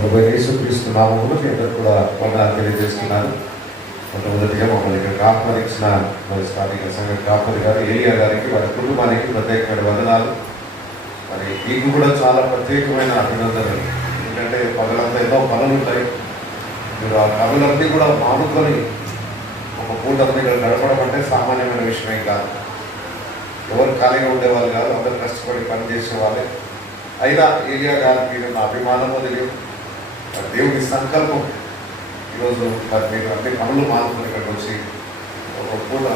ప్రభు యేసుక్రీస్తు నామములో మీ అందరూ కూడా వందనాలు తెలియజేస్తున్నాను. మొట్టమొదటిగా మమ్మల్ని ఇక్కడ కాపాడించిన మరి స్థానిక సంఘ కాపరి గారు ఏలియా గారికి వారి కుటుంబానికి ప్రత్యేకమైన వందనాలు. మరి మీకు కూడా చాలా ప్రత్యేకమైన అభినందనలు. ఎందుకంటే పగలంతా ఎన్నో పనులు ఉంటాయి. మీరు ఆ పనులన్నీ కూడా మానుకొని ఒక పూట ఇక్కడ గడపడం అంటే సామాన్యమైన విషయం కాదు. ఎవరు ఖాళీగా ఉండేవాళ్ళు కాదు, అందరూ కష్టపడి పనిచేసే వాళ్ళే. అయినా ఏలియా గారికి నా అభిమానం తెలియదు, దేవుడి సంకల్పం. ఈరోజు మరి మీరు అన్ని పనులు మానుకొని ఇక్కడికి వచ్చి ఒక పూట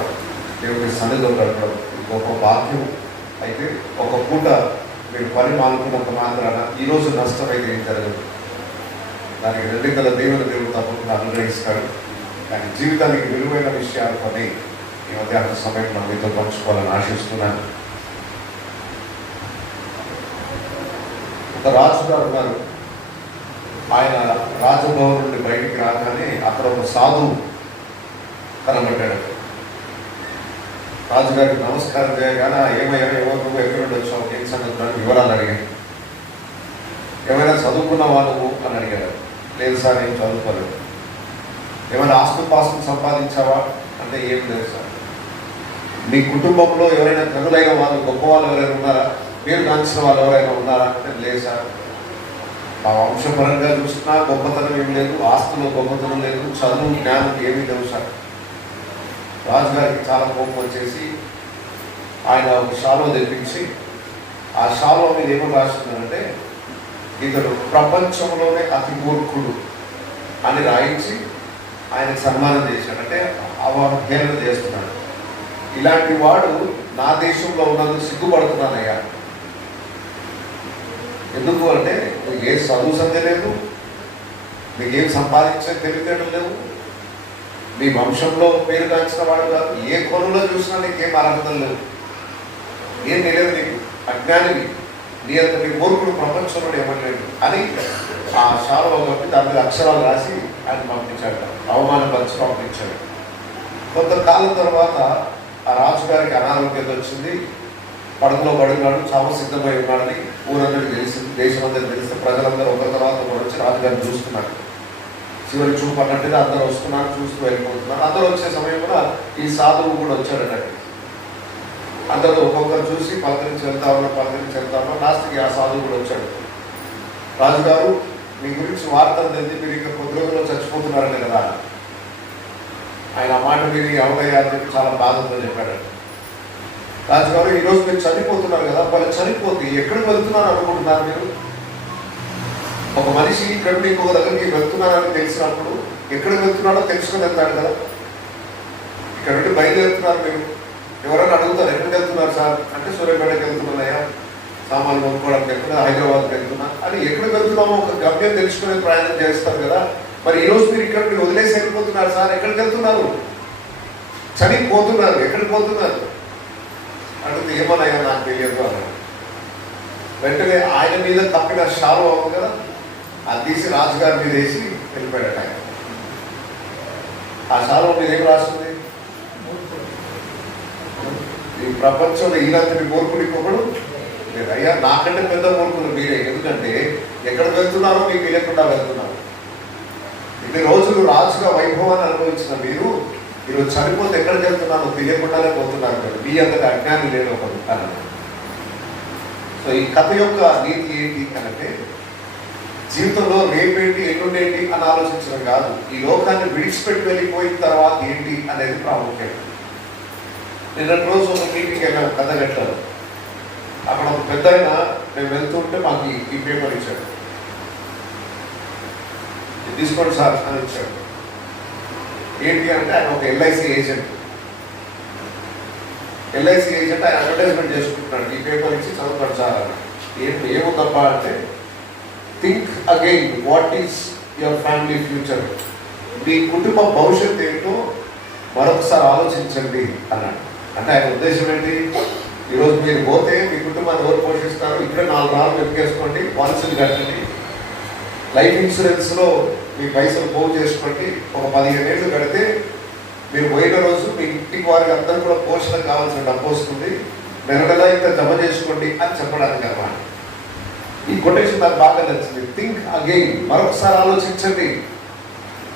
దేవుడి సన్నిధిలో గడపడం గొప్ప భాగ్యం. అయితే ఒక పూట మీరు పని మానుకున్నంత మాత్రాన ఈరోజు నష్టం అయితే ఏం జరగదు. దానికి రెండింతల దేవుడు తప్పకుండా అనుగ్రహిస్తాడు. కానీ జీవితానికి విలువైన విషయాలు కొన్ని ఈ మధ్యాహ్న సమయంలో మీతో పంచుకోవాలని ఆశిస్తున్నాను. ఒక రాజు గారు ఉన్నారు. ఆయన రాజభవన్ నుండి బయటికి రాగానే అక్కడ ఒక సాధువు కనబడ్డాడు. రాజుగారికి నమస్కారం చేయగానే ఏమయ్యా, ఎవరు నువ్వు, ఎక్కడి నుండి వచ్చావు, ఏం సంగతి వివరాలు అడిగాడు. ఏమైనా చదువుకున్నావా నువ్వు అని అడిగాడు. లేదు సార్, ఏం చదువుకోలేదు. ఏమైనా ఆస్తుపాస్తులు సంపాదించావా అంటే ఏం లేదు సార్. మీ కుటుంబంలో ఎవరైనా కనులైన వాళ్ళు, గొప్ప వాళ్ళు ఎవరైనా ఉన్నారా, పేరు కాల్చిన వాళ్ళు ఎవరైనా ఉన్నారా అంటే లేదు సార్. మా వంశపరంగా చూసినా గొప్పతనం ఏం లేదు, ఆస్తులో గొప్పతనం లేదు, చదువు జ్ఞానం ఏమీ లేవు సార్. రాజుగారికి చాలా కోపం వచ్చేసి ఆయన ఒక షాలో తెప్పించి ఆ షాలో మీద ఏమో రాస్తున్నారంటే ఇతడు ప్రపంచంలోనే అతి మూర్ఖుడు అని రాయించి ఆయనకు సన్మానం చేశాడు. అంటే అవహేళన చేస్తున్నాడు. ఇలాంటి వాడు నా దేశంలో ఉన్నందుకు సిగ్గుపడుతున్నానయ్యా. ఎందుకు అంటే నీకు ఏ చదువు సంధ్య లేదు, నీకేం సంపాదించే తెలివితేటలు లేవు, మీ వంశంలో పేరు కాల్చిన వాడు కాదు, ఏ కొనులో చూసినా నీకేం అర్హతలు లేవు, ఏం తెలియదు, నీకు అజ్ఞానివి, నీ అంతటి మూర్ఖుడు ప్రపంచంలో ఏమనలేదు అని ఆ షాలో కప్పి దాని మీద అక్షరాలు రాసి ఆయన పంపించాడు, అవమానపరిచి పంపించాడు. కొంతకాలం తర్వాత ఆ రాజుగారికి అనారోగ్యత వచ్చింది. పడకలో పడున్నాడు, చావు సిద్ధమై ఉన్నాడని ఊరందరికీ తెలిసింది, దేశమందరికీ తెలిస్తే ప్రజలందరూ ఒకరి తర్వాత ఒకరు వచ్చి రాజుగారిని చూస్తున్నారు. చివరి చూపు అన్నట్టుగా అందరూ వస్తున్నారు, చూస్తూ వెళ్ళిపోతున్నారు. అందరూ వచ్చే సమయం కూడా ఈ సాధువు కూడా వచ్చాడట. అందరూ ఒక్కొక్కరు చూసి పలకరించి వెళ్తామో లాస్ట్కి ఆ సాధువు కూడా వచ్చాడు. రాజుగారు, మీ గురించి వార్తలు తెలిసి మీరు ఇంకా కొద్ది రోజుల్లో చచ్చిపోతున్నారని కదా. ఆయన ఆ మాట మీరు అవునయ్యా అని చెప్పి చాలా బాధతో చెప్పాడు. రాజుగారు, ఈరోజు మీరు చనిపోతున్నారు కదా, వాళ్ళు చనిపోతే ఎక్కడికి వెళ్తున్నారు అనుకుంటున్నారు మీరు? ఒక మనిషి ఇక్కడ ఇంకొక దగ్గరికి వెళ్తున్నారని తెలిసినప్పుడు ఎక్కడికి వెళ్తున్నాడో తెలుసుకుని వెళ్తాడు కదా. ఇక్కడ నుండి బయలుదేరుతున్నారు, మీరు ఎవరైనా అడుగుతారు ఎక్కడికి వెళ్తున్నారు సార్ అంటే సూర్యాపేటకి వెళ్తున్నానయ్యా, సామాన్లు కొనుక్కోవడానికి వెళ్తున్నా, హైదరాబాద్కి వెళ్తున్నా అని ఎక్కడికి వెళ్తున్నామో ఒక గమ్యం తెలుసుకునే ప్రయాణం చేస్తారు కదా. మరి ఈరోజు మీరు ఇక్కడ నుండి వదిలేసి వెళ్ళిపోతున్నారు సార్, ఎక్కడికి వెళ్తున్నారు? చనిపోతున్నారు, ఎక్కడికి పోతున్నారు అంటే ఏమన్నాయా నాకు తెలియదు అన్నాడు. వెంటనే ఆయన మీద తప్పిన షాలో అవును కదా, అది తీసి రాజుగారి మీద వేసి వెళ్ళిపోయాడు ఆయన. ఆ షాలో మీద ఏం రాస్తుంది? ఈ ప్రపంచంలో ఈయనంతటి మూర్ఖుడు ఇంకొకడు లేదు. అయ్యా, నాకంటే పెద్ద మూర్ఖులు మీరే. ఎందుకంటే ఎక్కడికి వెళ్తున్నారో మీకు తెలియకుండా వెళ్తున్నారు. ఇన్ని రోజులు రాజుగా వైభవాన్ని అనుభవించిన మీరు ఈరోజు చనిపోతే ఎక్కడికి వెళ్తున్నారో తెలియకుండానే పోతున్నారు కదా. మీ అంతటి అజ్ఞానం లేదు ఒకడు అని. సో ఈ కథ యొక్క నీతి ఏంటి అంటే జీవితంలో రేపేంటి ఎల్లుండేంటి అని ఆలోచించడం కాదు, ఈ లోకాన్ని విడిచిపెట్టి వెళ్ళిపోయిన తర్వాత ఏంటి అనేది ప్రాముఖ్యం. నిన్నటి రోజు ఒక మీటింగ్ వెళ్ళాను కథగట్లలో. అక్కడ ఒక పెద్ద ఆయన మేము వెళ్తుంటే మాకు ఈ పేపర్ ఇచ్చాడు. తీసుకోండి సార్ అని ఇచ్చాడు. ఏంటి అంటే ఆయన ఒక ఎల్ఐసి ఏజెంట్. ఎల్ఐసి ఏజెంట్ ఆయన అడ్వర్టైజ్మెంట్ చేసుకుంటున్నాడు. ఈ పేపర్ ఇచ్చి చదువుతాడు సార్ అని. ఏముందప్ప అంటే think again what is your family future. మీ కుటుంబ భవిష్యత్తు ఏంటో మరొకసారి ఆలోచించండి అన్నాడు. అంటే ఆయన ఉద్దేశం ఏంటి? ఈరోజు మీరు పోతే మీ కుటుంబాన్ని ఎవరు పోషిస్తారు? ఇక్కడ 4 రాళ్ళు వెతికేసుకోండి, పాలసీలు కట్టండి, లైఫ్ ఇన్సూరెన్స్లో మీ పైసలు పోగు చేసుకోండి. ఒక 15 ఏళ్ళు కడితే మీరు పోయిన రోజు మీ ఇంటికి వారికి అందరూ కూడా పోషణకు కావాల్సిన డబ్బు వస్తుంది, నెల ఇంత జమ చేసుకోండి అని చెప్పడానికి అన్నమాట. ఈ కొటేషన్ నాకు బాగా నచ్చింది. థింక్ అగైన్, మరొకసారి ఆలోచించండి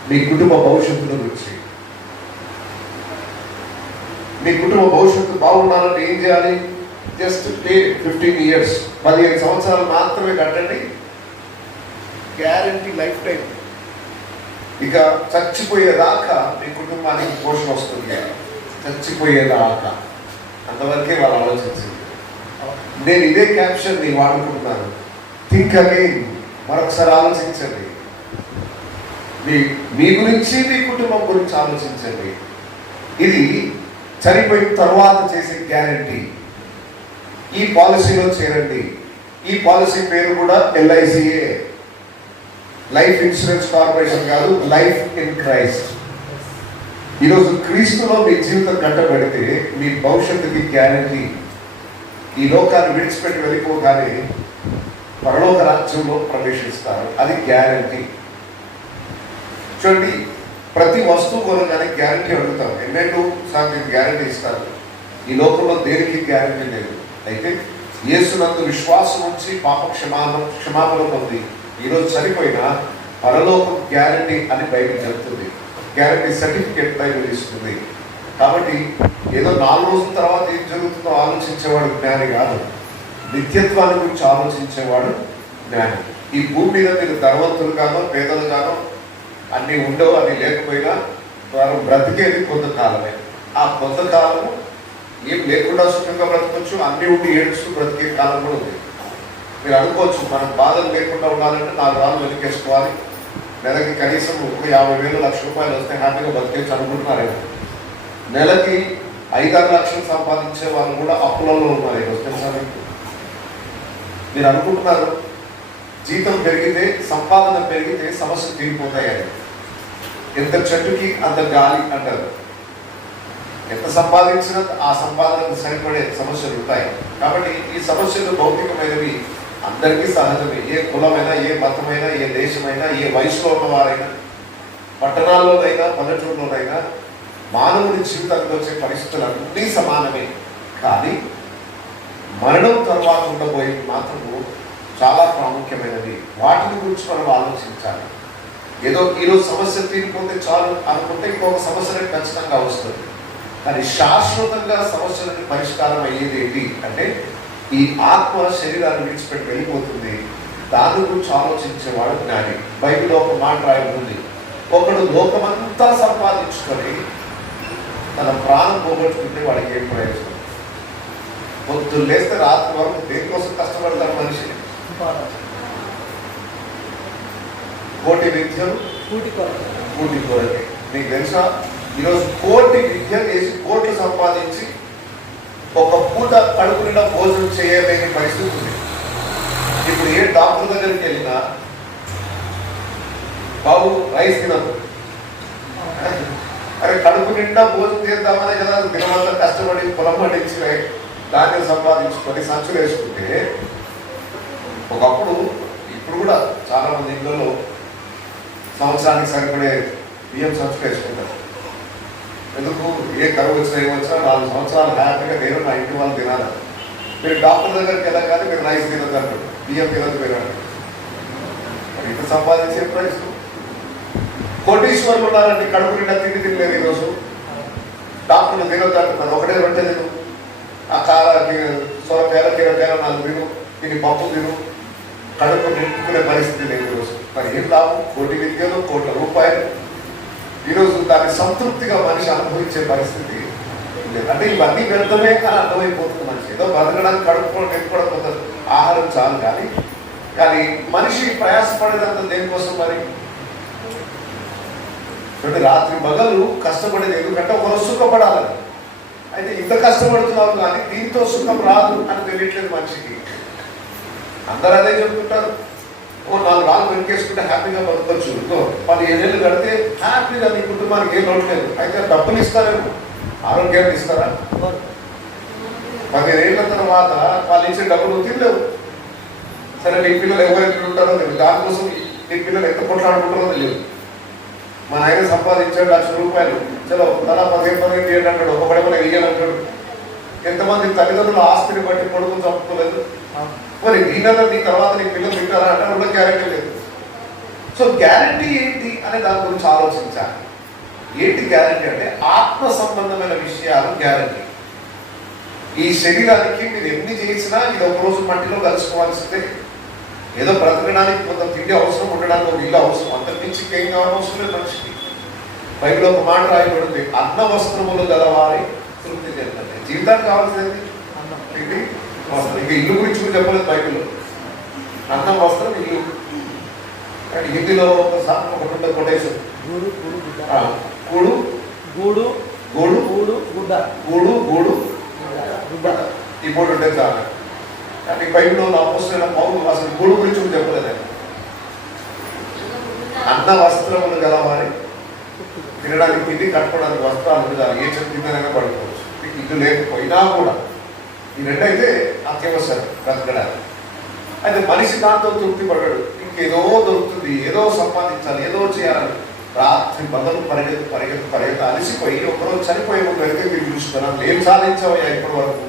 మీ కుటుంబ భవిష్యత్తు గురించి. మీ కుటుంబ భవిష్యత్తు బాగుండాలంటే ఏం చేయాలి? జస్ట్ పే 15 years, 15 సంవత్సరాలు మాత్రమే కట్టండి, గ్యారంటీ లైఫ్ టైం. ఇక చచ్చిపోయేదాకా మీ కుటుంబానికి పోషణ వస్తుంది, చచ్చిపోయేదాకా. అంతవరకే వాళ్ళు ఆలోచించింది. నేను ఇదే క్యాప్షన్ ని వాడుకుంటున్నాను. థింక్ అగైన్, మరొకసారి ఆలోచించండి. మీ గురించి, మీ కుటుంబం గురించి ఆలోచించండి. ఇది చనిపోయిన తర్వాత చేసే గ్యారంటీ. ఈ పాలసీలో చేరండి. ఈ పాలసీ పేరు కూడా LICA, లైఫ్ ఇన్సూరెన్స్ కార్పొరేషన్ కాదు, లైఫ్ ఇన్ క్రైస్ట్. ఈరోజు క్రీస్తులో మీ జీవితం కట్టబడితే మీ భవిష్యత్తుకి గ్యారంటీ. ఈ లోకాన్ని విడిచిపెట్టి వెళ్ళిపోగానే పరలోక రాజ్యంలో ప్రవేశిస్తారు, అది గ్యారంటీ. చూడండి, ప్రతి వస్తువు కొనగానే గ్యారంటీ అడుగుతారు. ఎన్నెన్నో సార్లు గ్యారంటీ ఇస్తారు. ఈ లోకంలో దేనికి గ్యారంటీ లేదు. అయితే యేసునందు విశ్వాసం ఉంచి పాప క్షమాపణ పొంది ఈరోజు చనిపోయినా పరలోకం గ్యారంటీ అని బైబిల్ చెబుతుంది. గ్యారంటీ సర్టిఫికేట్ బైబిల్ ఇస్తుంది. కాబట్టి ఏదో 4 రోజుల తర్వాత ఏం జరుగుతుందో ఆలోచించేవాడు జ్ఞాని కాదు, నిత్యత్వాన్ని గురించి ఆలోచించేవాడు జ్ఞాని. ఈ భూమి మీద మీరు ధనవంతులు గానో పేదలు గానో అన్నీ ఉండవు, అన్నీ లేకపోయినా వారు బ్రతికేది కొంతకాలమే. ఆ కొంతకాలము ఏం లేకుండా సుఖంగా బ్రతకొచ్చు, అన్నీ ఉండి ఏడుస్తూ బ్రతికే కాలం కూడా ఉంది. మీరు అనుకోవచ్చు, మనకు బాధలు లేకుండా ఉండాలంటే 4 రాళ్ళు వెనకేసుకోవాలి, నెలకి కనీసం 50,000 లక్ష రూపాయలు వస్తే హ్యాపీగా బతికేచ్చు అనుకుంటున్నారేమో. నెలకి 5-6 లక్షలు సంపాదించే వాళ్ళు కూడా అప్పులలో ఉన్నారు. తెలుసా మీకు? మీరు అనుకుంటున్నారు జీతం పెరిగితే, సంపాదన పెరిగితే సమస్యలు తీరిపోతాయని. ఎంత చెట్టుకి అంత గాలి అంటారు. ఎంత సంపాదించినా ఆ సంపాదనకు సరిపడే సమస్యలు ఉంటాయి. కాబట్టి ఈ సమస్యలు భౌతికమైనవి, అందరికీ సహజమే. ఏ కులమైనా, ఏ మతమైనా, ఏ దేశమైనా, ఏ వయసులో ఉన్నవారైనా, పట్టణాల్లోనైనా పల్లెటూరులోనైనా మానవుడి జీవితానికి వచ్చే పరిస్థితులు అన్నీ సమానమే. కానీ మరణం తర్వాత ఉండబోయే మాత్రము చాలా ప్రాముఖ్యమైనది. వాటిని గురించి మనం ఆలోచించాలి. ఏదో ఈరోజు సమస్య తీరిపోతే చాలు అనుకుంటే ఇంకొక సమస్య ఖచ్చితంగా వస్తుంది. కానీ శాశ్వతంగా సమస్యలకి పరిష్కారం అయ్యేది ఏంటి అంటే, ఈ ఆత్మ శరీరాన్ని విడిచిపెట్టి వెళ్ళిపోతుంది. దాని గురించి ఆలోచించేవాడు జ్ఞాని. బైబిల్లో ఒక మాట రాయబడింది, ఒకడు లోకమంతా సంపాదించుకొని తన ప్రాణం పోగొట్టుకుంటే వాడికి ఏం ప్రయోజనం? పొద్దున్న లేస్తే రాత్రి వరకు దేనికోసం కష్టపడతారు మనిషి? కోటి విద్యలు కూటి కొరకే. మీకు తెలుసా, ఈరోజు కోటి విద్యలు వేసి కోట్లు సంపాదించి ఒక పూట కడుపు నిండా భోజనం చేయలేని పరిస్థితి ఉంది. ఇప్పుడు ఏ డాక్టర్ దగ్గరికి వెళ్ళినా బాబు రైస్ తినదు. అరే కడుపు నిండా భోజనం చేద్దామనే కదా దినమంతా కష్టపడి పొలం పండించి ధాన్యం సంపాదించుకొని సంచులు వేసుకుంటే, ఒకప్పుడు ఇప్పుడు కూడా చాలా మంది ఇళ్ళలో సంవత్సరానికి సరిపడే బియ్యం సంచులు వేసుకుంటారు. ఎందుకు? ఏ కరువు వచ్చినా ఏమొచ్చినా 4 సంవత్సరాలు హ్యాపీగా నేను నా ఇంటి వాళ్ళు తినాలి. మీరు డాక్టర్ దగ్గరికి వెళ్ళగానే మీరు రైస్ తినద్దు అంటారు, బియ్యం తినద్దు మీరు అంటారు. మరి ఇంత సంపాదించే ప్రైస్. కోటీశ్వరులు ఉన్నారండి, కడుపు నిండా తిండి తినలేదు. ఈరోజు డాక్టర్లు తినొద్దు అంటున్నారు. ఒకటే 2 తిను, ఆ సొరకాయల కీరకాయల 4 తిను, తిని పప్పు తిను, కడుపు నింపుకునే పరిస్థితి లేదు ఈరోజు. మరి ఏం లాభం? కోటి విద్యలు, కోట్ల రూపాయలు. ఈరోజు దాన్ని సంతృప్తిగా మనిషి అనుభవించే పరిస్థితి లేదు. అంటే ఇవన్నీ వ్యర్థమే అని అర్థమైపోతుంది మనిషి. ఏదో బతకడానికి కడుపుకోవడం నింపుకోవడం కొంత ఆహారం చాలు, కానీ మనిషి ప్రయాసపడేదంతా దేనికోసం మరి? అంటే రాత్రి పగలు కష్టపడేది ఎందుకంటే ఒకరు సుఖపడాలని. అయితే ఇంత కష్టపడుతున్నావు కానీ దీంతో సుఖం రాదు అని తెలియట్లేదు మనిషికి. అందరూ అదే చెప్తుంటారు, 4 రాళ్ళు వెనకేసుకుంటే హ్యాపీగా బతకొచ్చు, 15 ఏళ్ళు కడితే హ్యాపీగా నీ కుటుంబానికి ఏం లోటు లేదు. అయితే డబ్బులు ఇస్తారేమో, ఆరోగ్యాన్ని ఇస్తారా? 15 ఏళ్ళ తర్వాత వాళ్ళు ఇచ్చే డబ్బులు తినలేవు. సరే, నీ పిల్లలు ఎవరైతే ఉంటారో తెలియదు, దానికోసం నీ పిల్లలు ఎంత కొట్లాడుకుంటారో తెలియదు. మా ఆయన సంపాదించాడు 1,00,000 రూపాయలు, చలో తలా 15 ఏళ్ళు అంటాడు, ఒక పడమని వెయ్యాలంటాడు. ఎంతమంది తల్లిదండ్రులు ఆస్తిని బట్టి కొడుకుని చంపుకోలేదు? మరి ఈ నెల నీ తర్వాత నీ పిల్లలు తింటారా అంటే కూడా గ్యారెంటీ లేదు. సో గ్యారెంటీ ఏంటి అనే దాని గురించి ఆలోచించాలి. ఏంటి గ్యారెంటీ అంటే ఆత్మ సంబంధమైన విషయాలు గ్యారెంటీ. ఈ శరీరానికి మీరు ఎన్ని చేసినా ఇది ఒకరోజు మట్టిలో కలుసుకోవాల్సిందే. ఏదో బ్రతకడానికి కొంత తిండి అవసరం, ఉండడానికి ఒక ఇల్లు అవసరం, అంతకుమించి ఏం కావాల్సిన లేదు మనిషికి. బైబిల్ ఒక మాట రాయబడింది, అన్న వస్త్రములు గలవారి తృప్తి చెందండి. జీవితానికి కావాల్సింది తిండి వస్త్రం. ఇంకా ఇల్లు గురించి కూడా చెప్పలేదు బైబిల్లో. అన్నం, వస్త్రం, ఇల్లు. కానీ హిందీలో ఒకసారి ఒకటి కొటేషన్, కూడు గూడు గూడు గూడు గుడ్డ, గూడు గూడు గుడ్డ, ఈ మూడు ఉంటే చాలు. కానీ బైబిల్లో అపోస్తలుడైన పౌలు అసలు గూడు గురించి కూడా చెప్పలేదు. అన్న వస్త్రములు గలవారి, తినడానికి తిండి, కట్టుకోవడానికి వస్త్రాలు ఉండాలి. ఏ చెట్టు కిందనైనా పడుకోవచ్చు. మీకు ఇల్లు లేకపోయినా కూడా ఈ రెండైతే అత్యవసరం బ్రతకడానికి. అయితే మనిషి దాంతో తృప్తి పడ్డాడు. ఇంకేదో దొరుకుతుంది, ఏదో సంపాదించాలి, ఏదో చేయాలి. రాత్రి బదులు పరిగెత్తు అలసిపోయి ఒకరోజు చనిపోయే ముందు అయితే మీరు చూస్తున్నాను ఏం సాధించావయ్యా ఇప్పటి వరకు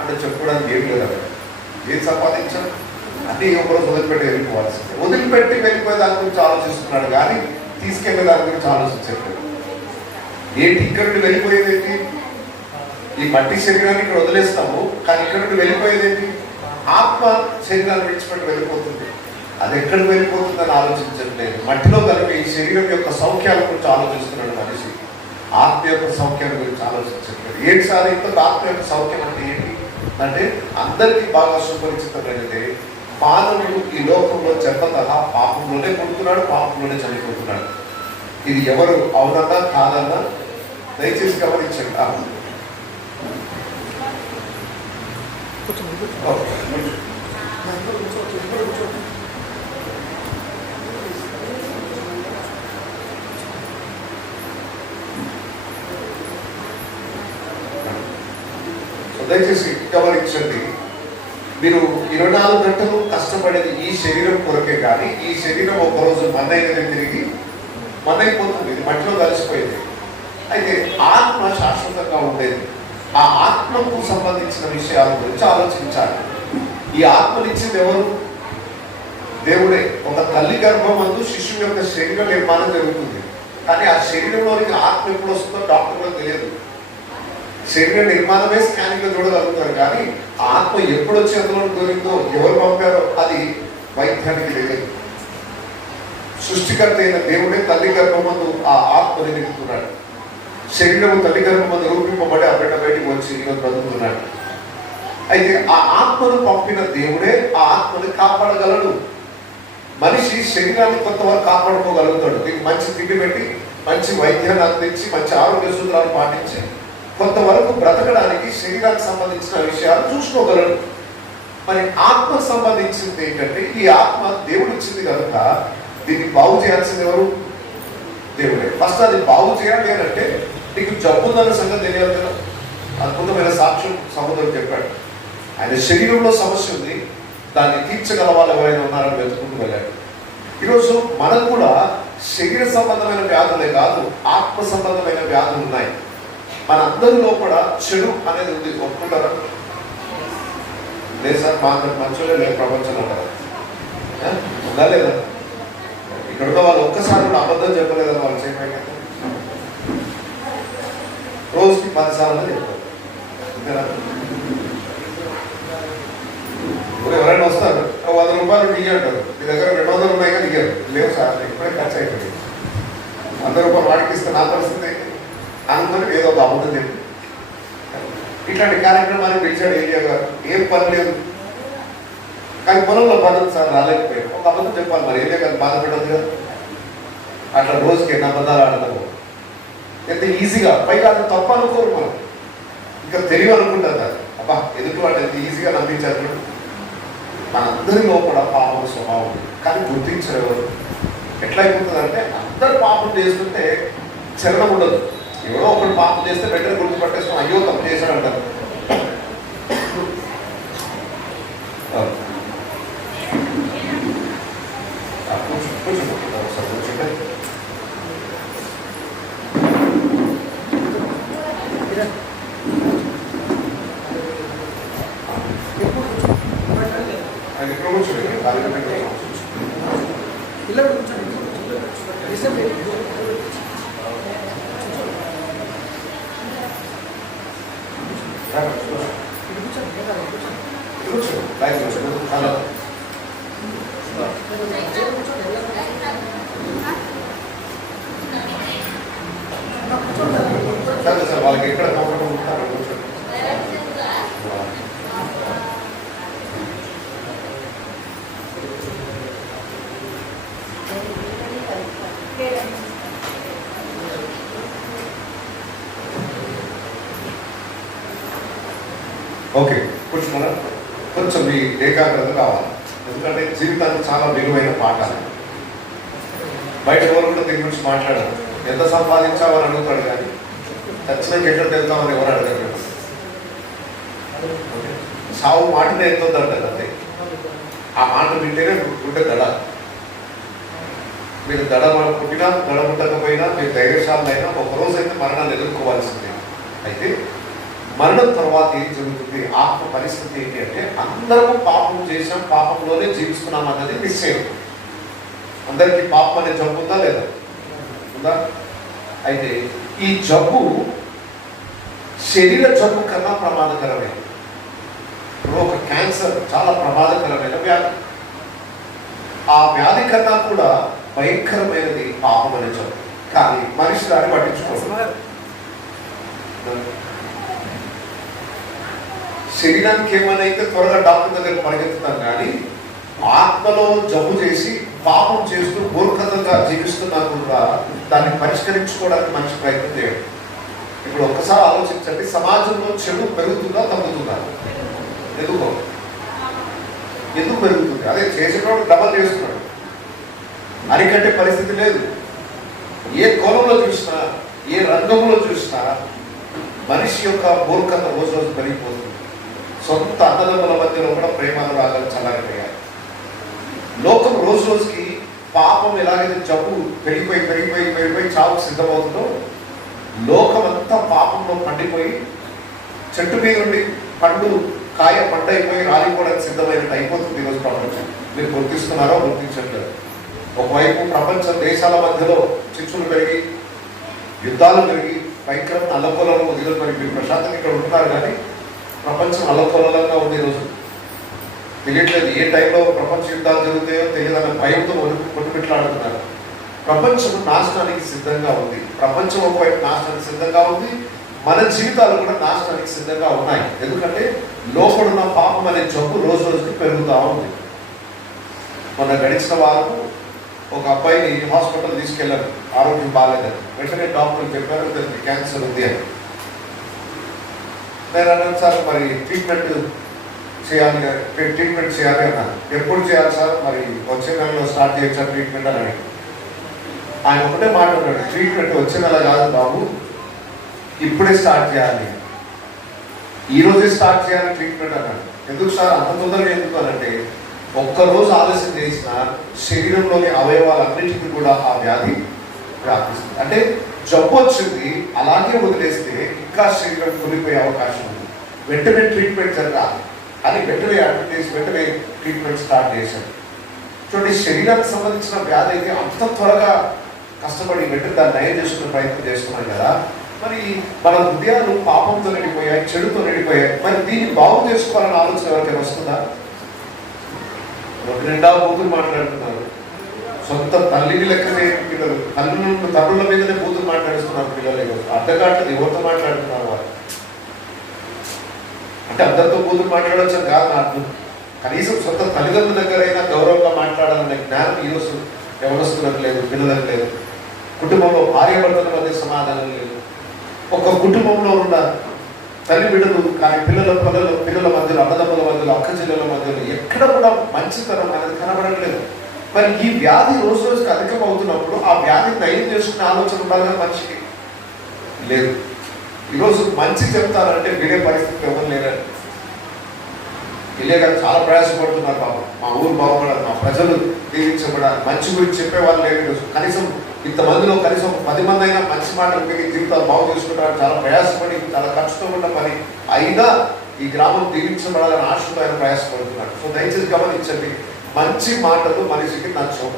అంటే చెప్పుకోవడానికి ఏం లేదు. అక్కడ ఏం సంపాదించాను అంటే ఒకరోజు వదిలిపెట్టి వెళ్ళిపోవాల్సిందే. వదిలిపెట్టి వెళ్ళిపోయే దాని గురించి ఆలోచిస్తున్నాడు కానీ తీసుకెళ్లే దాని గురించి ఆలోచించట్లేదు. ఏంటి ఇక్కడ నుండి వెళ్ళిపోయేది ఏంటి? ఈ మట్టి శరీరాన్ని ఇక్కడ వదిలేస్తాము, కానీ ఇక్కడ నుండి వెళ్ళిపోయేది ఏంటి? ఆత్మ శరీరాన్ని విడిచిపెట్టి వెళ్ళిపోతుంది. అది ఎక్కడికి వెళ్ళిపోతుందని ఆలోచించట్లేదు. మట్టిలో కలిపి ఈ శరీరం యొక్క సౌఖ్యాల గురించి ఆలోచిస్తున్నాడు మనిషి. ఆత్మ యొక్క సౌఖ్యాల గురించి ఆలోచించట్లేదు. ఏంటి సార్ ఇంత ఆత్మ యొక్క సౌఖ్యం అంటే ఏంటి అంటే అందరికీ బాగా సుపరిచితమైనది. మానవుడు ఈ లోకంలో జన్మతహా పాపంలోనే పుడుతున్నాడు, పాపంలోనే చనిపోతున్నాడు. ఇది ఎవరు అవునన్నా కాదన్నా దయచేసి గమనించండి. దయచేసి గమనించండి. మీరు 24 గంటలు కష్టపడేది ఈ శరీరం కొరకే, కానీ ఈ శరీరం ఒకరోజు మన్నైనది తిరిగి మన్నైపోతుంది. ఇది మట్టిలో కలిసిపోయింది. అయితే ఆత్మ శాశ్వతంగా ఉండేది. ఆ ఆత్మకు సంబంధించిన విషయాల గురించి ఆలోచించాలి. ఈ ఆత్మనిచ్చింది ఎవరు? దేవుడే. ఒక తల్లి గర్భమందు శిశువు యొక్క శరీర నిర్మాణం జరుగుతుంది, కానీ ఆ శరీరంలోనికి ఆత్మ ఎప్పుడు వస్తుందో డాక్టర్లకు తెలియదు. శరీర నిర్మాణమే స్కానింగ్ లో చూడగలుగుతారు, కానీ ఆత్మ ఎప్పుడు వచ్చి అందులో దొరికిందో ఎవరు పంపారో అది వైద్యానికి తెలియదు. సృష్టికర్త అయిన దేవుడే తల్లి గర్భమందు ఆ ఆత్మని నిలుపుతున్నాడు. శరీరము తల్లి గర్భమందు రూపింపబడి ఆ బిడ్డ బయటికి వచ్చి ఈరోజు బ్రతుకుతున్నాడు. అయితే ఆ ఆత్మను పంపిన దేవుడే ఆ ఆత్మని కాపాడగలడు. మనిషి శరీరాన్ని కొంతవరకు కాపాడుకోగలుగుతాడు. దీనికి మంచి తిండి పెట్టి, మంచి వైద్యాన్ని అందించి, మంచి ఆరోగ్య సూత్రాలు పాటించి కొంతవరకు బ్రతకడానికి శరీరానికి సంబంధించిన విషయాలు చూసుకోగలడు. మరి ఆత్మకు సంబంధించింది ఏంటంటే ఈ ఆత్మ దేవుడు ఇచ్చింది కనుక దీన్ని బాగు చేయాల్సింది ఎవరు? దేవుడే. ఫస్ట్ అది బాగు చేయాలి అంటే నీకు జబ్బుందన్న సంగతి తెలియాలి కదా. అద్భుతమైన సాక్ష్యం సహోదరుడు చెప్పాడు. ఆయన శరీరంలో సమస్య ఉంది, దాన్ని తీర్చగల వాళ్ళు ఎవరైనా ఉన్నారని వెతుకుంటూ వెళ్ళాడు. ఈరోజు మనకు కూడా శరీర సంబంధమైన వ్యాధులే కాదు, ఆత్మ సంబంధమైన వ్యాధులు ఉన్నాయి. మన అందరిలో కూడా చెడు అనేది ఉంది. ఒప్పుకుంటారా? లేదు సార్, మా అందరికి మంచిగా లేదు ప్రపంచంలో కదా ఉందా లేదా? ఇక్కడ ఉన్న వాళ్ళు ఒక్కసారి కూడా అబద్ధం చెప్పలేదని వాళ్ళు చేయకపోయినా రోజుకి 10 సార్లు చెప్తారు. ఎవరైనా వస్తారు 100 రూపాయలు దిగి అంటారు, మీ దగ్గర 200 ఉన్నాయి కానీ దిగారు. లేవు సార్, ఇప్పుడే ఖర్చు అయిపోయింది. 100 రూపాయలు వాడికి ఇస్తే నా పరిస్థితి అనుకుని ఏదో ఒక అబద్ధం చెప్పి ఇట్లాంటి కార్యక్రమాన్ని పిలిచాడు ఏరియా గారు. ఏం పని లేదు, కానీ పొలంలో పని సార్ రాలేకపోయాడు. ఒక అబద్ధం చెప్పాలి, మరి ఏరియా గారు బాధపడదు కదా. అట్లా రోజుకి ఎన్ని అబద్ధాలు ఆడతాము, ఎంత ఈజీగా. పైగా అది తప్ప అనుకోరు మనం, ఇంకా తెలివి అనుకుంటారు కదా. అబ్బా ఎదుటి వాళ్ళు ఎంత ఈజీగా నమ్మించారు. మనందరి లోపల పాపం స్వభావం ఉంది, కానీ గుర్తించరు ఎవరు. ఎట్లా అయిపోతుందంటే అందరు పాపం చేస్తుంటే చలనం ఉండదు. ఎవరో ఒకటి పాపం చేస్తే వెంటనే గుర్తుపట్టేస్తాం, అయ్యో తప్పు చేశాడు అంటారు. సార్ వాళ్ళకి ఎక్కడ కంఫర్టబుల్ ఉంటారు కూర్చోండి. ఓకే కూర్చున్నారా? కొంచెం మీ ఏకాగ్రత కావాలి, ఎందుకంటే జీవితానికి చాలా విలువైన పాఠాలు. బయట ఎవరు కూడా దీని గురించి మాట్లాడారు. ఎంత సంపాదించామని అడుగుతాడు కానీ ఖచ్చితంగా ఎక్కడ వెళ్తామని ఎవరు అడగరు. సావు మాటనే ఎంతుందంటారు అంతే. ఆ మాట వింటేనే ఉంటే దడ. మీరు దడ పుట్టినా దడ పుట్టకపోయినా మీరు ధైర్యశాలైనా ఒకరోజు అయితే మరణాన్ని ఎదుర్కోవాల్సిందే. అయితే మరణం తర్వాత ఏం జరుగుతుంది? ఆత్మ పరిస్థితి ఏంటి అంటే అందరము పాపం చేసాం, పాపంలోనే జీవిస్తున్నాం అన్నది నిశ్చయం. అందరికీ పాపం అనే జబ్బు ఉందా లేదా? ఉందా? అయితే ఈ జబ్బు శరీర జబ్బు కన్నా ప్రమాదకరమైన, ఇప్పుడు ఒక క్యాన్సర్ చాలా ప్రమాదకరమైన వ్యాధి. ఆ వ్యాధి కన్నా కూడా భయంకరమైనది పాపం అనే జబ్బు. కానీ మనిషి దాన్ని పట్టించుకోవాలి. శరీరానికి ఏమైనా అయితే త్వరగా డాక్టర్ దగ్గర పరిగెత్తుతాం, కానీ ఆత్మలో జబ్బు చేసి పాపం చేస్తూ మూర్ఖతంగా జీవిస్తున్నా కూడా దాన్ని పరిష్కరించుకోవడానికి మనిషి ప్రయత్నం చేయడం. ఇప్పుడు ఒక్కసారి ఆలోచించండి, సమాజంలో చెడు పెరుగుతుందా తగ్గుతుందా? ఎందుకు పెరుగుతుంది? అదే చేసేవాడు డబల్ చేస్తున్నాడు, అరికట్టే పరిస్థితి లేదు. ఏ కోణంలో చూసినా, ఏ రంగంలో చూసినా మనిషి యొక్క మూర్ఖత రోజు రోజు పెరిగిపోతుంది. సొంత అన్నదమ్ముల మధ్యలో కూడా ప్రేమానురాగాలు చల్లారిపోయాయి. లోకం రోజు రోజుకి పాపం ఎలాగైతే జబ్బు పెరిగిపోయి చావుకు సిద్ధమవుతుందో, లోకం అంతా పాపంలో పండిపోయి చెట్టు మీద నుండి కాయ పండైపోయి రాలిపోవడానికి సిద్ధమైనట్టు అయిపోతుంది ఈరోజు ప్రపంచం. మీరు గుర్తిస్తున్నారో గుర్తించట్లేదు. ఒకవైపు ప్రపంచ దేశాల మధ్యలో చిచ్చులు పెరిగి, యుద్ధాలు పెరిగి, భయంకరమైన అల్లకొలను వదిలి పెరిగి, ప్రశాంతంగా ఇక్కడ ఉంటున్నారు, కానీ ప్రపంచం అల్లకొలంగా ఉంది. ఈరోజు తెలియట్లేదు ఏ టైంలో ప్రపంచ యుద్ధాలు జరుగుతాయో తెలియదన్న భయంతో కొట్టుమిట్లాడుతున్నారు. ప్రపంచం నాశనానికి సిద్ధంగా ఉంది. ప్రపంచం ఒకవైపు నాశనానికి సిద్ధంగా ఉంది, మన జీవితాలు కూడా నాశనానికి సిద్ధంగా ఉన్నాయి. ఎందుకంటే లోపడున్న పాపం అనే జబ్బు రోజు రోజుకి పెరుగుతూ ఉంది. మొన్న గడిచిన వారం ఒక అబ్బాయిని హాస్పిటల్ తీసుకెళ్లారు, ఆరోగ్యం బాగాలేదని. వెంటనే డాక్టర్లు చెప్పారు క్యాన్సర్ ఉంది అని. నేను అన్నాను, సార్ మరి ట్రీట్మెంట్ చేయాలి అన్నాను. ఎప్పుడు చేయాలి సార్? మరి వచ్చే నెలలో స్టార్ట్ చేయొచ్చా ట్రీట్మెంట్ అని అడిగి. ఆయన ఒకటే మాట్లాడాడు, ట్రీట్మెంట్ వచ్చే నెల కాదు బాబు, ఇప్పుడే స్టార్ట్ చేయాలి, ఈరోజే స్టార్ట్ చేయాలి ట్రీట్మెంట్ అన్నాడు. ఎందుకు సార్ అంత తొందరగా ఎందుకు అనంటే, ఒక్కరోజు ఆలస్యం చేసిన శరీరంలోని అవయవాలన్నింటికి కూడా ఆ వ్యాధి వ్యాపిస్తుంది. అంటే జబ్బు వచ్చింది అలాగే వదిలేస్తే ఇంకా శరీరం కూలిపోయే అవకాశం ఉంది. వెంటనే ట్రీట్మెంట్ జరగాలి అని వెంటనే అడ్వర్టైజ్, వెంటనే ట్రీట్మెంట్ స్టార్ట్ చేశారు. చూడండి, శరీరానికి సంబంధించిన వ్యాధి అయితే అంత త్వరగా కష్టపడి వెంటనే దాన్ని నయం చేసుకునే ప్రయత్నం చేస్తున్నాం కదా. మరి మన హృదయాలు పాపంతో నిండిపోయాయి, చెడుతో నిండిపోయాయి. మరి దీన్ని బాగు చేసుకోవాలని ఆలోచన ఎవరికైనా వస్తుందా? రెండు నిండా బూతులు మాట్లాడుతున్నారు. సొంత తల్లిని లెక్కనే పిల్లలు, తల్లుల మీదనే బూతులు మాట్లాడుతున్నారు పిల్లలు. అర్థం కావట్లేదు ఎవరితో మాట్లాడుతున్నారు వారు. అంటే అందరితో బూతులు మాట్లాడవచ్చు అని కాదు నాకు. కనీసం సొంత తల్లిదండ్రుల దగ్గరైనా గౌరవంగా మాట్లాడాలనే జ్ఞానం ఈరోజు ఎవరొస్తున్నట్టు లేదు, పిల్లలకు లేదు. కుటుంబంలో భార్యాభర్తల మధ్య సమాధానం లేదు. ఒక కుటుంబంలో ఉన్న తల్లి బిడ్డలు కానీ పిల్లల మధ్యలో, అన్నదమ్ముల మధ్యలో, అక్క చెల్లెల మధ్యలో ఎక్కడ కూడా మంచితనం అనేది కనబడట్లేదు. మరి ఈ వ్యాధి రోజు రోజుకి అధికం అవుతున్నప్పుడు ఆ వ్యాధిని నయం చేసుకునే ఆలోచన ఉండాలని మనిషికి లేదు. ఈరోజు మంచి చెప్తారంటే వినే పరిస్థితి ఎవరు లేరండి. ఇల్లే గారు చాలా ప్రయాసపడుతున్నారు బాబు, మా ఊరు బాగుపడాలి, మా ప్రజలు దీవించబడాలి, మంచి గురించి చెప్పేవాళ్ళు లేదు. కనీసం ఇంతమందిలో కనీసం 10 మంది అయినా మంచి మాటలు పెరిగి జీవితాలు బాగు చేసుకుంటారు. చాలా ప్రయాసపడి, చాలా ఖర్చుతో ఉన్న పని అయినా ఈ గ్రామం దీవించబడాలని ఆశతో ఆయన ప్రయాసపడుతున్నాడు. సో దయచేసి గమనించండి, మంచి మాటలు మనిషికి నచ్చవు.